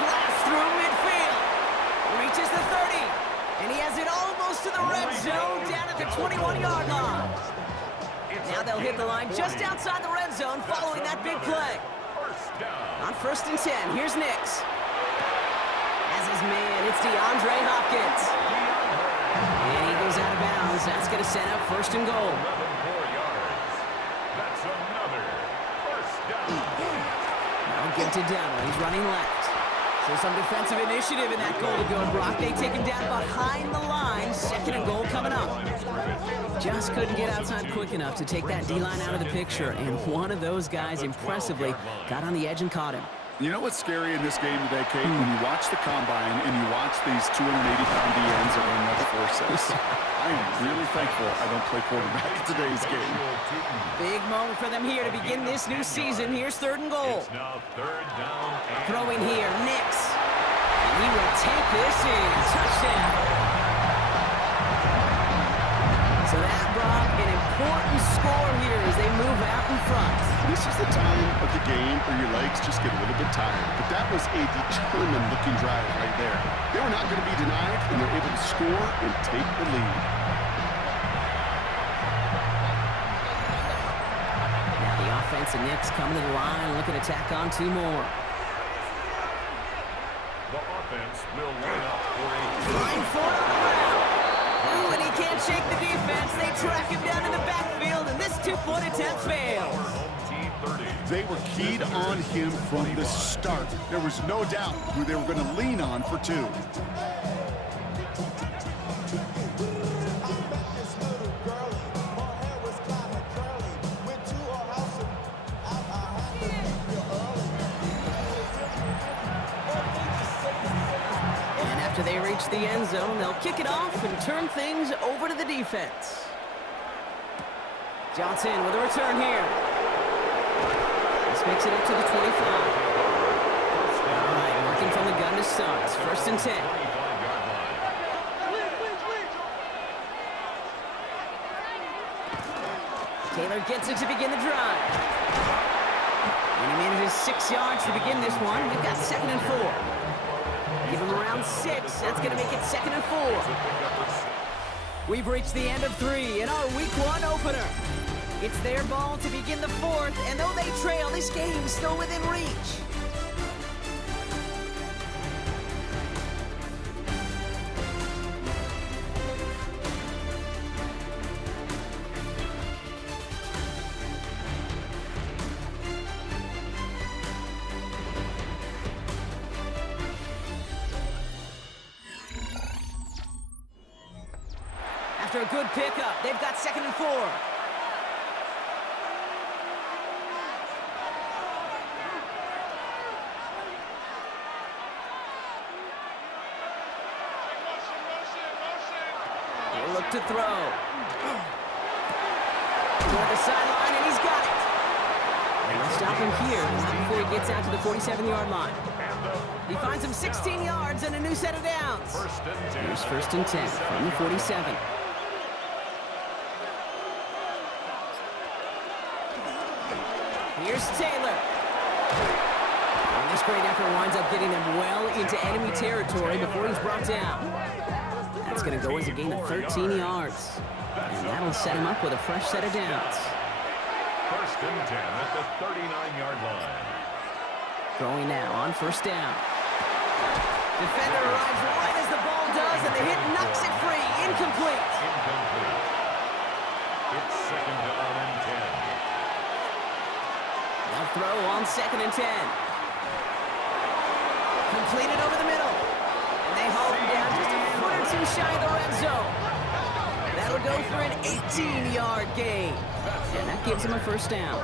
Blast through midfield. Reaches the 30. And he has it almost to the red zone, down at the 21-yard line. Now they'll hit the line just outside the red zone following that big play. First down. On 1st and 10, here's Nix. As his man, it's DeAndre Hopkins. And he goes out of bounds. That's going to set up 1st and goal. 4 yards. That's another first down. Now give to Dowdle. He's running left. So some defensive initiative in that goal to go, Brock. They take him down behind the line. 2nd and goal coming up. Just couldn't get outside quick enough to take that D-line out of the picture. And one of those guys impressively got on the edge and caught him. You know what's scary in this game today, Kate? When you watch the combine and you watch these 280-pound DNs that run another 4-6. I am really thankful I don't play quarterback in today's game. Big moment for them here to begin this new season. Here's 3rd and goal. It's now 3rd down. And Throwing here, Nix. And he will take this in. Touchdown. So that, Brock, an important score here as they move out in front. This is the time of the game where your legs just get a little bit tired. But that was a determined-looking drive right there. They were not going to be denied, and they're able to score and take the lead. Now the offense and Nix coming to the line, looking to tack on 2 more. the offense will line up for a Line 4 on the ground. Ooh, and he can't shake the defense. They track him down in the backfield, and this 2-point attempt fails. home team 30. They were keyed on him from the start. There was no doubt who they were going to lean on for 2. And after they reach the end zone, they'll kick it off and turn things over to the defense. Johnson with a return here. This makes it up to the 25. All right, working from the gun to start. It's 1st and 10. Taylor gets it to begin the drive. And he manages 6 yards to begin this one. We've got 2nd and 4. Give him around 6. That's going to make it 2nd and 4. We've reached the end of 3 in our Week 1 opener. It's their ball to begin the 4th, and though they trail, this game's still within reach. After a good pickup, they've got 2nd and 4. He'll look to throw. Toward the sideline, and he's got it. And they'll stop him here, not before he gets out to the 47-yard line. He finds him 16 yards and a new set of downs. Here's 1st and 10 from the 47. Here's Taylor. And this great effort winds up getting them well into enemy territory before he's brought down. That's going to go as a gain of 13 yards. And that'll set him up with a fresh set of downs. 1st and 10 at the 39-yard line. Throwing now on 1st down. Defender arrives right as the ball does, and the hit knocks it free. Incomplete. Incomplete. It's 2nd down and 10. They'll throw on 2nd and 10. Completed over the middle. And they haul him down just a foot or two shy of the red zone. That'll go for an 18-yard gain. And that gives him a 1st down.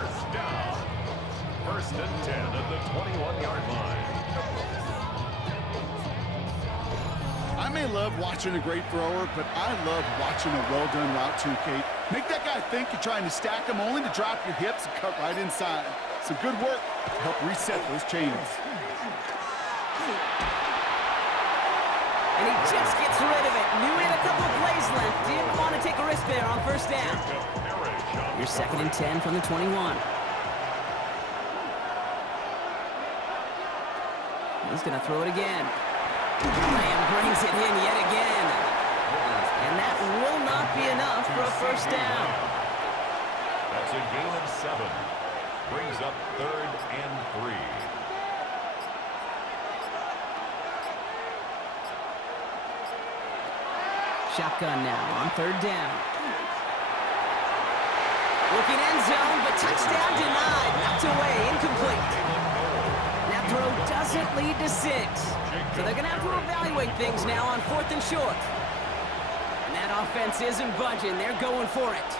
1st and 10 at the 21-yard line. I may love watching a great thrower, but I love watching a well-done route too, Kate. Make that guy think you're trying to stack him only to drop your hips and cut right inside. Some good work to help reset those chains. And he just gets rid of it. Knew he had a couple of plays left. Didn't want to take a risk there on 1st down. Here's 2nd and 10 from the 21. He's going to throw it again. Lamb brings it in yet again. And that will not be enough for a 1st down. That's a gain of 7. Brings up 3rd and 3. Shotgun now on 3rd down. Looking end zone, but touchdown denied. Knocked away, incomplete. That throw doesn't lead to 6. So they're going to have to evaluate things now on 4th and short. And that offense isn't budging. They're going for it.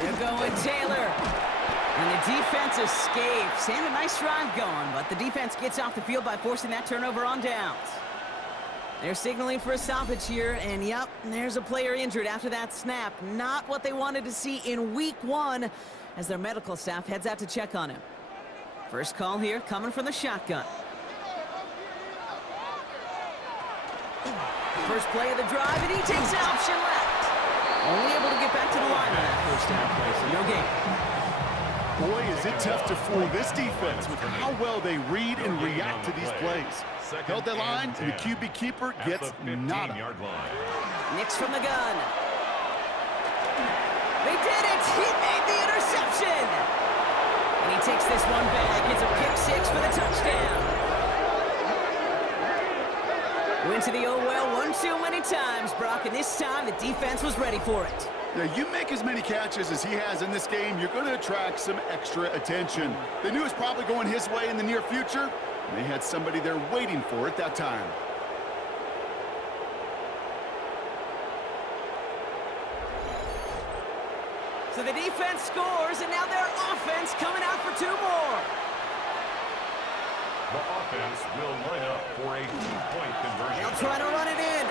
They're going Taylor. And the defense escapes. And a nice drive going, but the defense gets off the field by forcing that turnover on downs. They're signaling for a stoppage here, and yep, there's a player injured after that snap. Not what they wanted to see in Week 1 as their medical staff heads out to check on him. First call here coming from the shotgun. First play of the drive, and he takes an option left. Only able to get back to the line on that 1st down play, so no gain. Boy, is it tough to fool this defense with how well they read and react to these plays. Held the line, and the QB keeper gets nada. Nix from the gun. They did it! He made the interception! And he takes this one back. It's a pick-6 for the touchdown. Went to the oh well one too many times, Brock, and this time the defense was ready for it. Yeah, you make as many catches as he has in this game, you're going to attract some extra attention. They knew it was probably going his way in the near future, and they had somebody there waiting for it that time. So the defense scores, and now their offense coming out for 2 more. The offense will line up for a 2-point conversion. They'll try to run it in.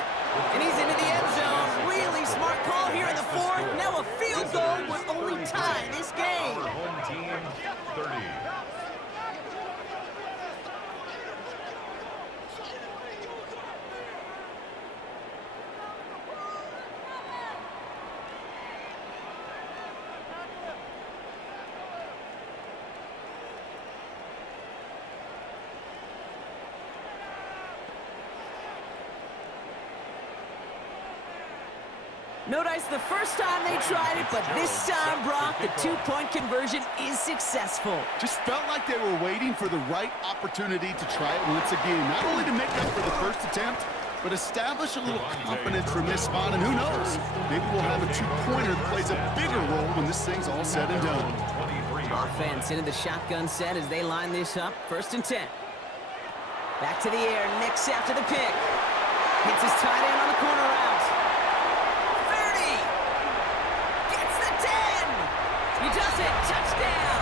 And he's into the end zone. Really smart call here in the 4th. Now a field goal would only tie this game. Our home team, 30. No dice the first time they tried it, but this time, Brock, the 2-point conversion is successful. Just felt like they were waiting for the right opportunity to try it once again. Not only to make up for the first attempt, but establish a little confidence from this spot. And who knows, maybe we'll have a 2-pointer that plays a bigger role when this thing's all said and done. Offense into the shotgun set as they line this up. 1st and 10. Back to the air, Nix after the pick. Hits his tight end on the corner route. 30! Gets the 10! He does it! Touchdown!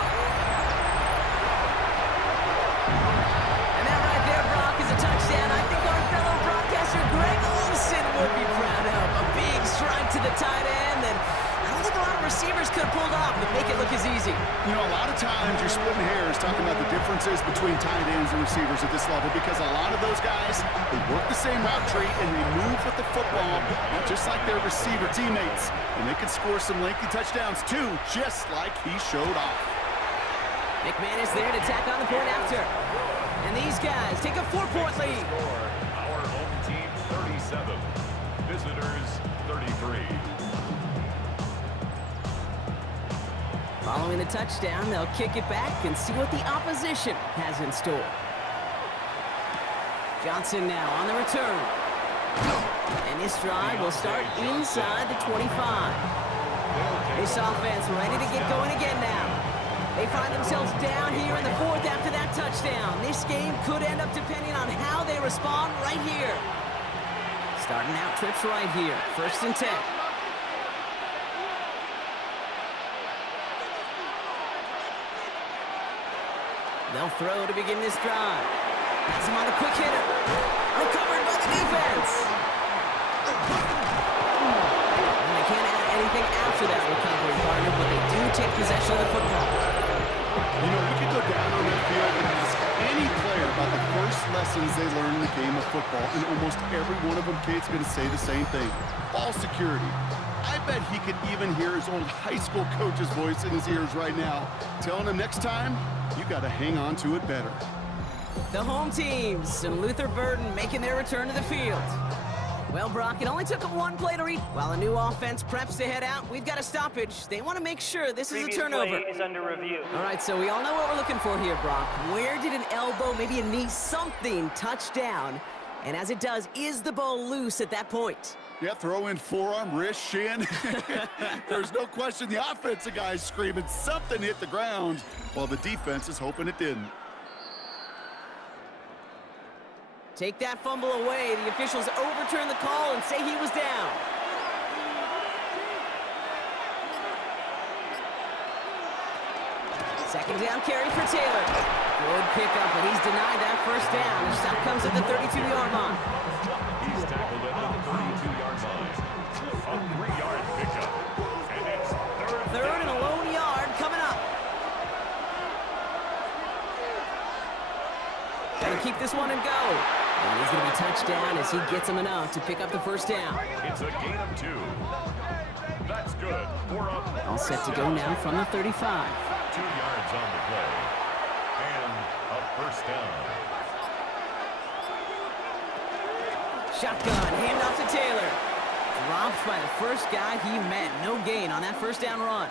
And that right there, Brock, is a touchdown. I think our fellow broadcaster Greg Olson would be proud of. A big strike to the tight end, and I don't think a lot of receivers could have pulled off, but make it look as easy. You know, a lot of times you're splitting hairs talking about the differences between tight ends and receivers at this level because a lot of those guys, they work the same route tree and they move with the football just like their receiver teammates. And they can score some lengthy touchdowns too, just like he showed off. McManus there to tack on the point after. And these guys take a 4-point lead. Our home team, 37. Visitors, 33. Following the touchdown, they'll kick it back and see what the opposition has in store. Johnson now on the return. And this drive will start inside the 25. This offense ready to get going again now. They find themselves down here in the 4th after that touchdown. This game could end up depending on how they respond right here. Starting out trips right here. 1st and 10. They'll throw to begin this drive. Has him on a quick hitter. Recovered by the defense. And they can't add anything after that recovery, partner, but they do take possession of the football. You know, we could go down on that field and ask any player about the first lessons they learned in the game of football, and almost every one of them, Kate's going to say the same thing. Ball security. I bet he could even hear his old high school coach's voice in his ears right now, telling him next time, you got to hang on to it better. The home teams and Luther Burden making their return to the field. Well, Brock, it only took them 1 play to read. While the new offense preps to head out, we've got a stoppage. They want to make sure this is a turnover. Play is under review. All right, so we all know what we're looking for here, Brock. Where did an elbow, maybe a knee, something touch down? And as it does, is the ball loose at that point? Yeah, throw in forearm, wrist, shin. There's no question the offensive guy's screaming something hit the ground while the defense is hoping it didn't. Take that fumble away. The officials overturn the call and say he was down. Second down carry for Taylor. Good pickup, but he's denied that first down. The stop comes at the 32-yard line. He's tackled at the 32-yard line. A 3-yard pickup. And it's Third and a lone yard coming up. Gotta keep this one and go. And he's gonna be touchdown as he gets him enough to pick up the first down. It's a gain of 2. That's good. 4 up. All set to go now from the 35. 2 yards on the play. And a first down. Shotgun, handoff to Taylor. Dropped by the first guy he met. No gain on that first down run.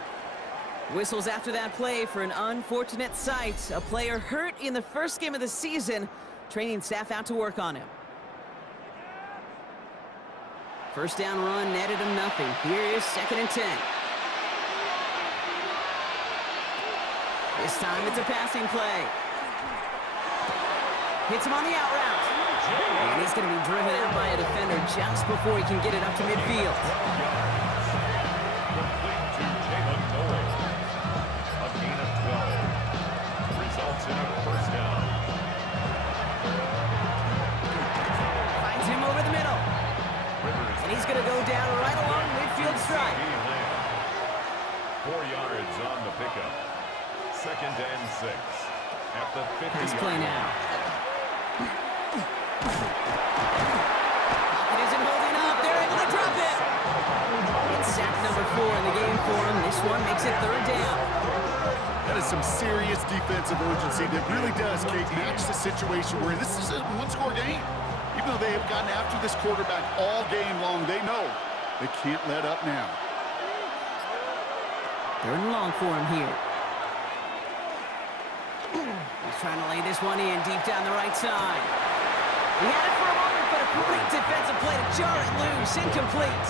Whistles after that play for an unfortunate sight. A player hurt in the first game of the season. Training staff out to work on him. First down run netted him nothing. Here is 2nd and 10. This time it's a passing play. Hits him on the out route. And he's going to be driven out by a defender just before he can get it up to midfield. going to go down right along midfield stripe. 4 yards on the pickup. 2nd and 6 at the 50. Pass play now. It isn't holding up. They're able to drop it. It's sack number 4 in the game for him. This one makes it 3rd down. That is some serious defensive urgency that really does, Kate, match the situation where this is a one-score game. Even though they have gotten after this quarterback all game long, they know they can't let up now. 3rd and long for him here. He's trying to lay this one in deep down the right side. He had it for a moment, but a great defensive play to jar it loose. Incomplete.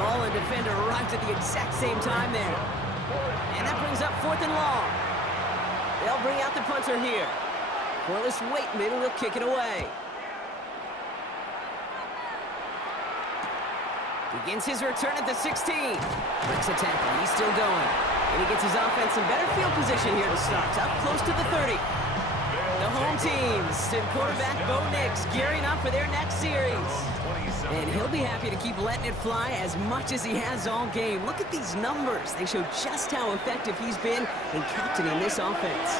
Ball and defender arrived at the exact same time there. And that brings up 4th and long. They'll bring out the punter here. Corliss Waitman will kick it away. Begins his return at the 16. Breaks a tackle. He's still going. And he gets his offense in better field position here to start. Up close to the 30. The home teams and quarterback Bo Nix gearing up for their next series. And he'll be happy to keep letting it fly as much as he has all game. Look at these numbers. They show just how effective he's been in captaining this offense.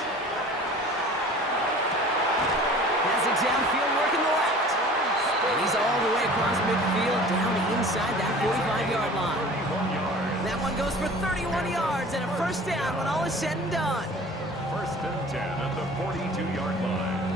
Has it downfield working the left. And he's all the way across midfield down inside that 45-yard line. That one goes for 31 yards and a 1st down when all is said and done. 1st and 10 at the 42-yard line.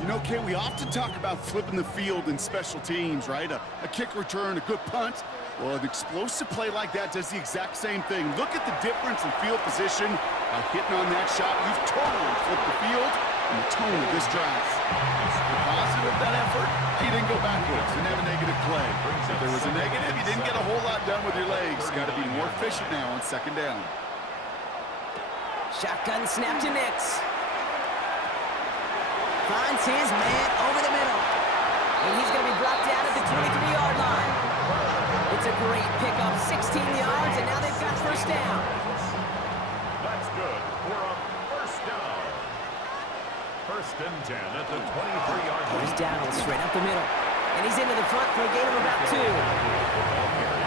You know, Kate, we often talk about flipping the field in special teams, right? A kick return, a good punt. Well, an explosive play like that does the exact same thing. Look at the difference in field position by hitting on that shot. You've totally flipped the field and the tone of this drive. The positive of that effort, he didn't go backwards, didn't have a negative play. If there was a negative, you didn't get a whole lot done with your legs. Got to be more efficient now on 2nd down. Shotgun snap to Nix. Finds his man over the middle. And he's going to be brought down at the 23-yard line. It's a great pickup, 16 yards, and now they've got 1st down. That's good. We're on 1st down. 1st and 10 at the 23-yard line. Here's Dowdle straight up the middle. And he's into the front for a gain of about 2.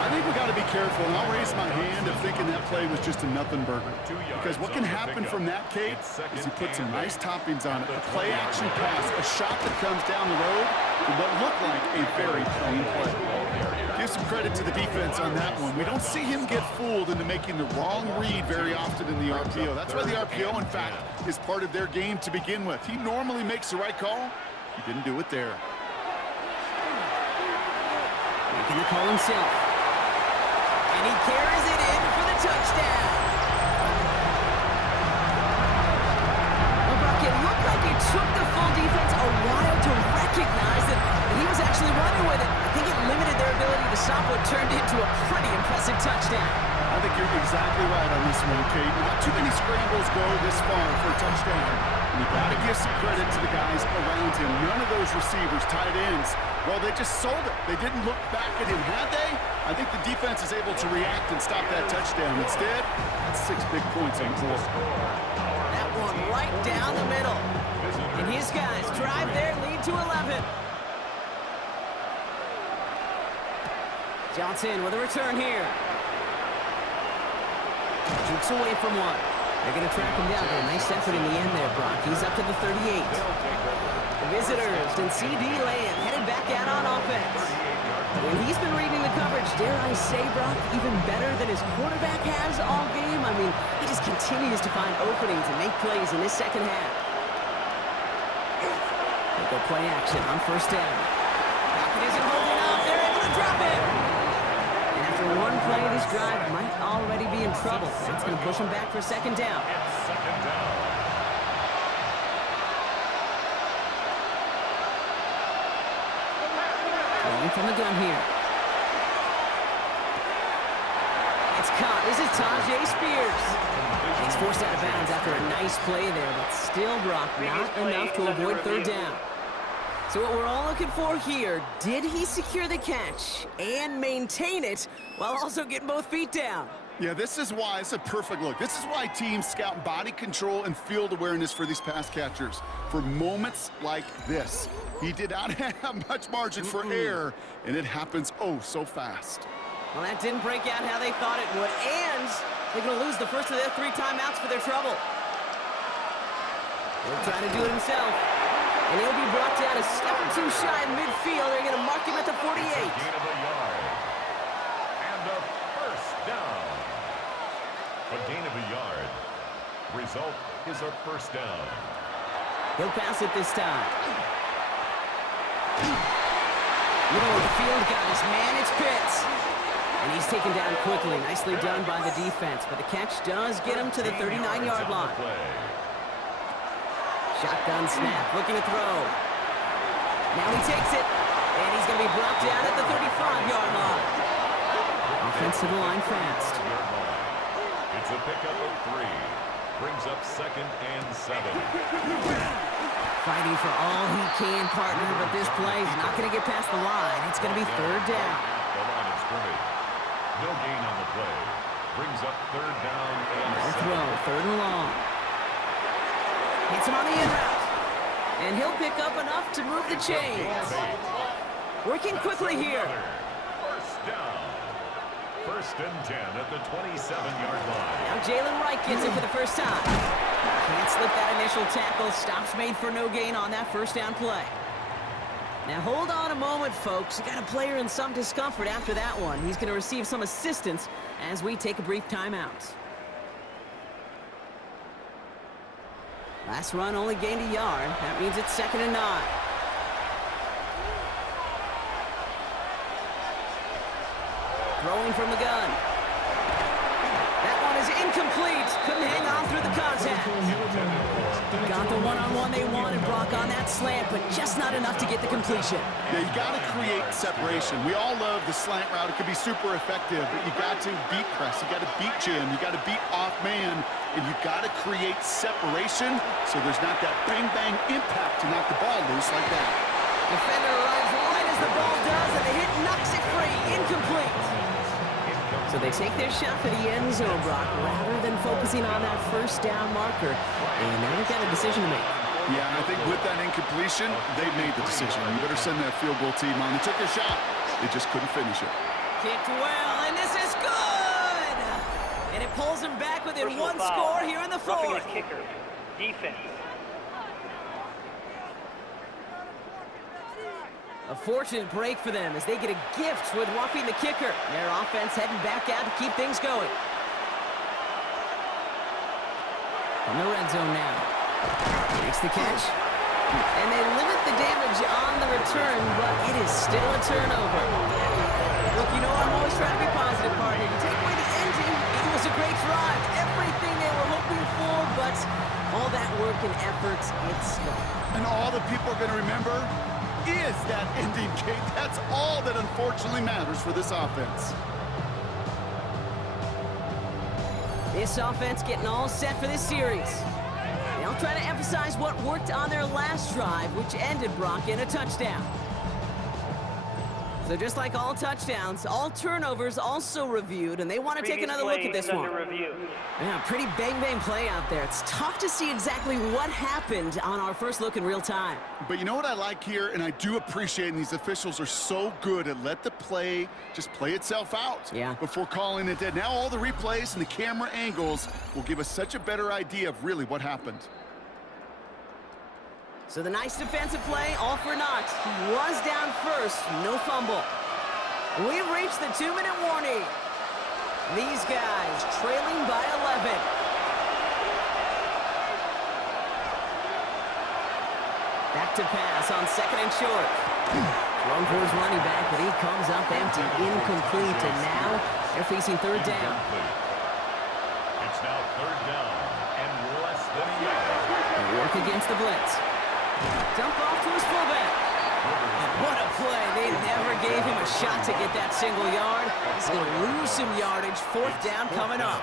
I think we got to be careful, and I'll raise my hand of thinking that play was just a nothing burger. Because what can happen from that, Kate, is he put some nice toppings on it. A play-action pass, a shot that comes down the road from what looked like a very plain play. Give some credit to the defense on that one. We don't see him get fooled into making the wrong read very often in the RPO. That's why the RPO, in fact, is part of their game to begin with. He normally makes the right call. He didn't do it there. Making the call himself. And he carries it in for the touchdown. Well, Brock, it looked like it took the full defense a while to recognize that he was actually running with it. I think it limited their ability to stop what turned into a pretty impressive touchdown. I think you're exactly right on this one, Kate. Not too many scrambles go this far for a touchdown. And you got to give some credit to the guys around him. None of those receivers, tight ends, well, they just sold it. They didn't look back at him, had they? I think the defense is able to react and stop that touchdown. Instead, that's 6 big points on the board. That one right down the middle. And his guys drive their lead to 11. Johnson with a return here. Jukes away from one. They're going to track him down. A nice effort in the end there, Brock. He's up to the 38. The visitors and C.D. Lamb headed back out on offense. And he's been reading the coverage, dare I say, Brock, even better than his quarterback has all game. I mean, he just continues to find openings and make plays in this 2nd half. They go play action on 1st down. Rocket isn't holding up. They're able to drop it. And after one play, this drive might already be in trouble. That's going to push him back for 2nd down. It's 2nd down. Throwing from the gun here. It's caught. This is Tajay Spears. He's forced out of bounds after a nice play there, but still, Brock, not enough to avoid 3rd down. So what we're all looking for here, did he secure the catch and maintain it while also getting both feet down? Yeah, this is why it's a perfect look. This is why teams scout body control and field awareness for these pass catchers. For moments like this, he did not have much margin for error, and it happens oh so fast. Well, that didn't break out how they thought it would, and they're going to lose the first of their 3 timeouts for their trouble. He'll try to do it himself, and he'll be brought down a step or 2 shy in midfield. They're going to mark him at the 48. Gain of a yard. And a first down. A gain of a yard. Result is a first down. He'll pass it this time. Middle of the field, got his man, it's Pitts. And he's taken down quickly. Nicely done by the defense, but the catch does get him to the 39-yard line. Shotgun snap, looking to throw. Now he takes it, and he's going to be brought down at the 35-yard line. Offensive line fast. It's a pickup of 3. Brings up 2nd and 7. Fighting for all he can, partner, but this play is not going to get past the line. It's going to be 3rd down. The line of scrimmage. No gain on the play. Brings up 3rd down and No 7. throw, 3rd and long. Hits him on the in route. And he'll pick up enough to move the chains. Working quickly here. First down. 1st and 10 at the 27-yard line. Now Jalen Wright gets it for the first time. Can't slip that initial tackle. Stops made for no gain on that first down play. Now hold on a moment, folks. You got a player in some discomfort after that one. He's going to receive some assistance as we take a brief timeout. Last run only gained a yard. That means it's 2nd and 9. Throwing from the gun. That one is incomplete. Couldn't hang on through the contact. Got the one-on-one they wanted, Brock, on that slant, but just not enough to get the completion. Yeah, you got to create separation. We all love the slant route. It could be super effective, but you got to beat press. You got to beat Jim. You got to beat off man, and you got to create separation so there's not that bang-bang impact to knock the ball loose like that. Defender arrives right as the ball does, and the hit knocks it free. Incomplete. So they take their shot for the end zone, Brock, rather than focusing on that first down marker. And now they've got a decision to make. Yeah, and I think with that incompletion, they made the decision. You better send that field goal team on. They took their shot. They just couldn't finish it. Kicked well, and this is good! And it pulls them back within one score here in the 4th. Roughing the kicker. Defense. A fortunate break for them as they get a gift with roughing the kicker. Their offense heading back out to keep things going. From the red zone now. Makes the catch. And they limit the damage on the return, but it is still a turnover. Look, you know I'm always trying to be positive, partner. You take away the ending, it was a great drive. Everything they were hoping for, but all that work and effort, it's gone. And all the people are going to remember is that ending, Kate. That's all that unfortunately matters for this offense. This offense getting all set for this series. They'll try to emphasize what worked on their last drive, which ended, Brock, in a touchdown. So just like all touchdowns, all turnovers also reviewed, and they want to take another look at this one. Yeah, pretty bang-bang play out there. It's tough to see exactly what happened on our first look in real time. But you know what I like here, and I do appreciate, and these officials are so good at let the play just play itself out before calling it dead. Now all the replays and the camera angles will give us such a better idea of really what happened. So the nice defensive play, all for naught. He was down first, no fumble. We've reached the 2-minute warning. These guys trailing by 11. Back to pass on 2nd and short. Thrown for his running back, but he comes up empty, incomplete, and now they're facing 3rd down. It's now 3rd down and less than a yard. They work against the blitz. Dump off to his fullback. And what a play. They never gave him a shot to get that single yard. He's going to lose some yardage. 4th down coming up.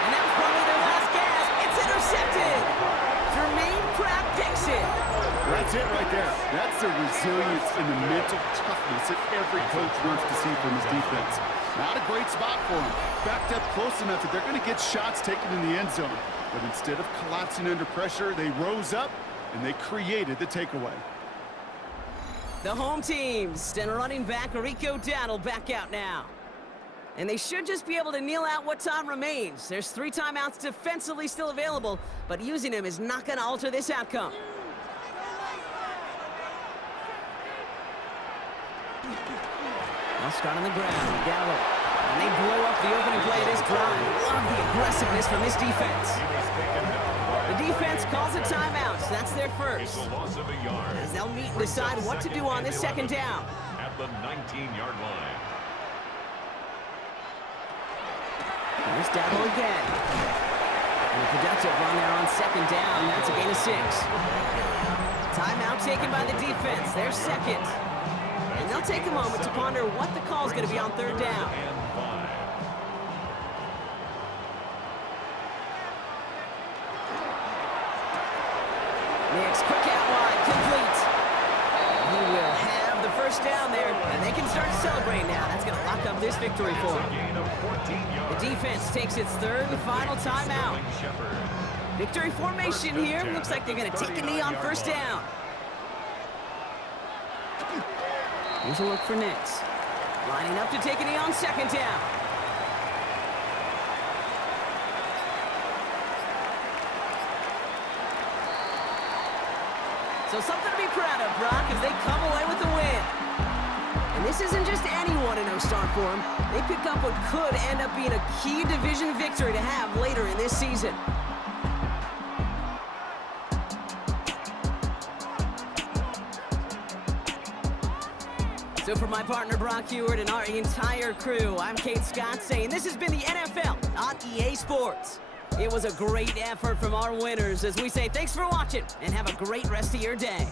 And that was probably their last gasp. It's intercepted. Jermaine Pratt picks it. That's it right there. That's the resilience and the mental toughness that every coach wants to see from his defense. Not a great spot for him. Backed up close enough that they're going to get shots taken in the end zone. But instead of collapsing under pressure, they rose up and they created the takeaway. The home teams and running back Rico Dowdle back out now. And they should just be able to kneel out what time remains. There's 3 timeouts defensively still available, but using them is not going to alter this outcome. They'll start on the ground. Gallo. And they blow up the opening play of this drive. Love the aggressiveness from this defense. The defense calls a timeout. That's their first. It's a loss of a yard. As they'll meet and decide what to do on this second down. At the 19-yard line. Here's Dowdle again. And a productive run there on second down. That's a gain of 6. Timeout taken by the defense. Their second. And they'll take a moment to ponder what the call is going to be on third down. Next, quick out wide, complete. He will have the first down there, and they can start celebrating now. That's going to lock up this victory for them. The defense takes its third and final timeout. Victory formation here. Looks like they're going to take a knee on first down. Here's a look for Nix. Lining up to take a knee on second down. So something to be proud of, Brock, as they come away with the win. And this isn't just any 1-0 start for them. They pick up what could end up being a key division victory to have later in this season. So for my partner, Brock Heward, and our entire crew, I'm Kate Scott saying this has been the NFL on EA Sports. It was a great effort from our winners as we say thanks for watching and have a great rest of your day.